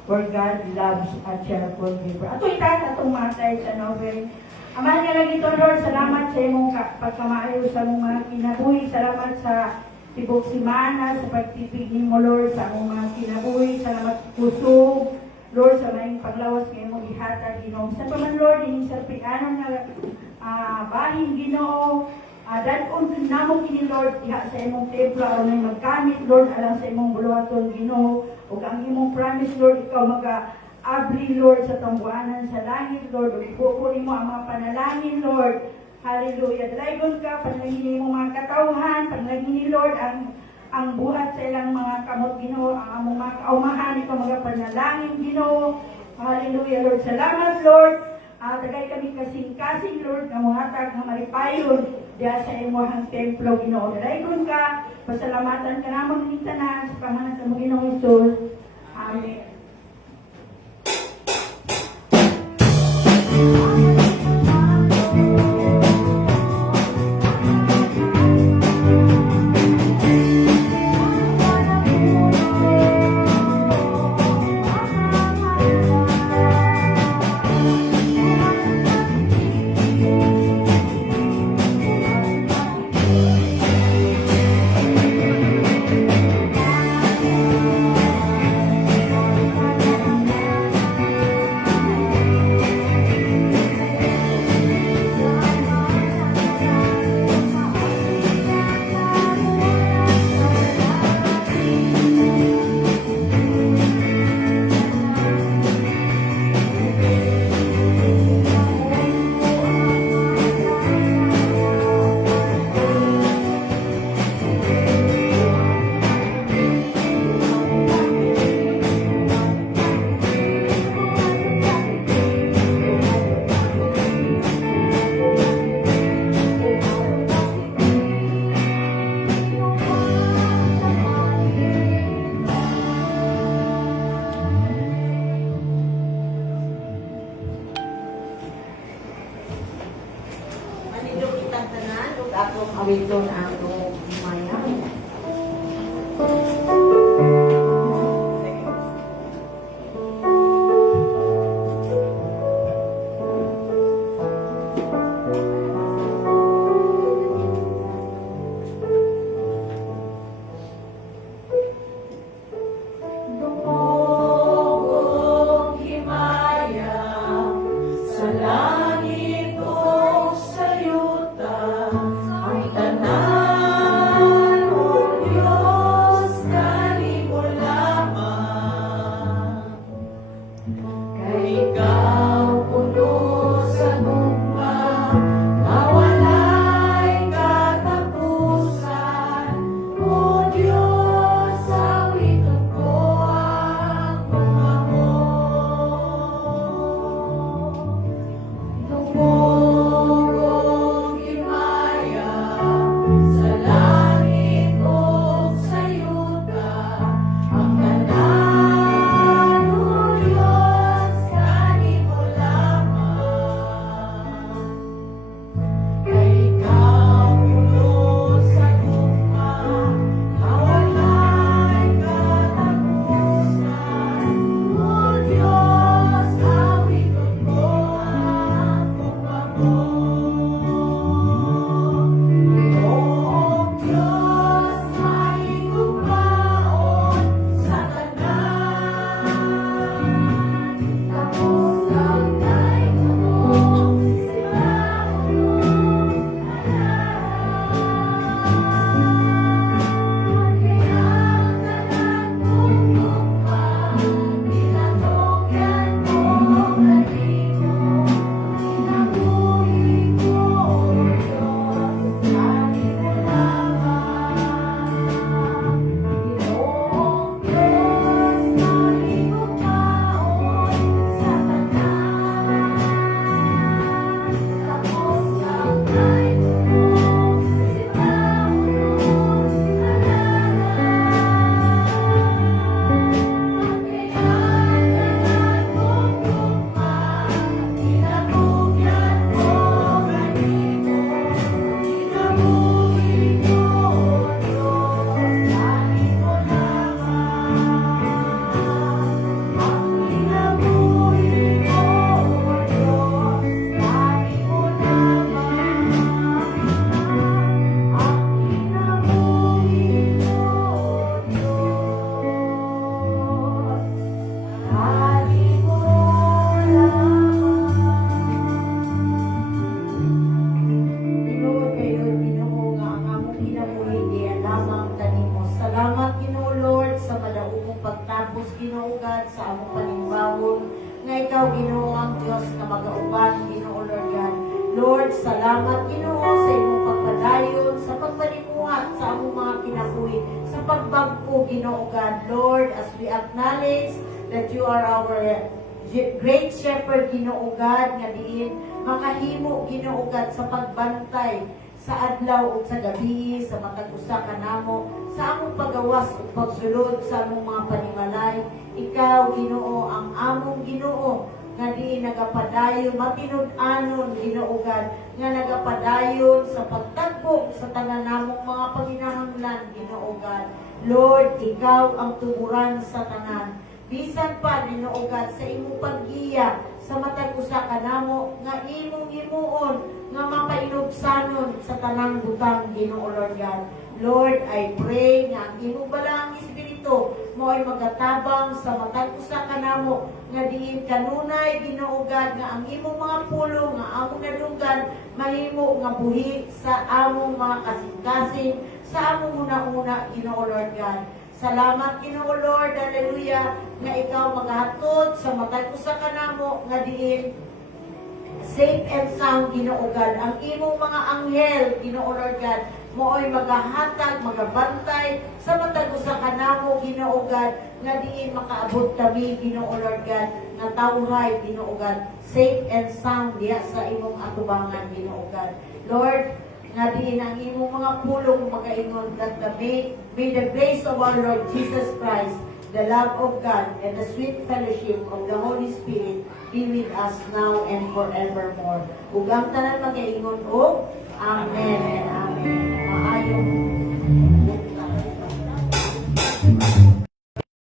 for God loves a cheerful giver. Ato itan atong matay sa novel Aman nga lagi ito, Lord, salamat sa imong pagkamaayo sa mong mga kinabuhi. Salamat sa tibok simana, sa pagtipig ni mo, Lord, sa mong mga kinabuhi. Salamat kusog, Lord, sa maing paglawas ng imong ihatag, Ginoo. Sa paman, Lord, ining sa pianon nga bahin, Ginoo. Danon namo kini, Lord, diha sa imong templo aron may magkamit, Lord, alang sa imong buluhaton, Ginoo. Ug ang imong promise, Lord, ikaw abri, Lord, sa tambuanan sa langit, Lord. Ipupuli mo ang mga panalangin, Lord. Hallelujah. Dalagon ka, panalangin mo mga katauhan, panalangin, Lord, ang buhat sa ilang mga kamot, Ginoo, ang among mga kaumahan, ikaw mga panalangin, Ginoo. Hallelujah, Lord. Salamat, Lord. Tagay kami kasing-kasing, Lord, na muhatag na maripayon diya sa imong templo, Ginoo. Dalagon ka, pasalamatan ka namang ng tanan sa pamanan sa mga Ginoong Hesus. Amen. Manindog itang tanan, ug akong awiton ang maya. Dungog himaya sa langit o sa yuta, ang tanan God, sa among panimbawon, nga ikaw, Ginoo, ang Diyos na magauban, Ginoo, Lord God. Lord, salamat, Ginoo, sa imong pagpadayon, sa pagpanimuhat sa among mga kinabuhi, sa pagbagpo, Ginoo God. Lord, as we acknowledge that you are our great shepherd, Ginoo God, nga diin makahimo, Ginoo God, sa pagbantay sa adlaw ug sa gabi, sa matag usa ka namo, sa among pagawas ug pagsulod sa among mga panimalay. Ikaw, Ginoo, ang among Ginoo, nga di nagapadayon, matinud-anon, Ginoo God, nga nagapadayon sa pagtagpo sa tanan namong mga panginahanglan, Ginoo God. Lord, ikaw ang tuburan sa tanan. Bisan pa, Ginoo God, sa imong pag-iya, sa matag usa ka namo, nga imong himuon, nga mapainubsanon sa tanang butang, Ginoo Lord God. Lord, I pray nga ang imong balang Espiritu mo ay magatabang sa matag usa ka namo, nga diin kanunay, Ginoo God, nga ang imong mga pulong, nga among nadunggan, mahimo nga buhi sa among mga kasing-kasing, sa among una-una, Ginoo Lord God. Salamat, Ginoo Lord, hallelujah, nga ikaw maghatod sa matag usa ka namo, nga diin safe and sound, Ginoo God. Ang imong mga anghel, Ginoo Lord God, mooy magahatag, magabantay sa matag usa ka namo, Ginoo God, nga diin makaabot kami, Ginoo Lord God, nga tawhay, Ginoo God, safe and sound diha sa imong atubangan, Ginoo God. Lord, nga diin ang imong mga pulong magaingon that may the grace of our Lord Jesus Christ, the love of God, and the sweet fellowship of the Holy Spirit be with us now and forevermore. Ug ang tanan magaingon og Amen and Amen. Maayong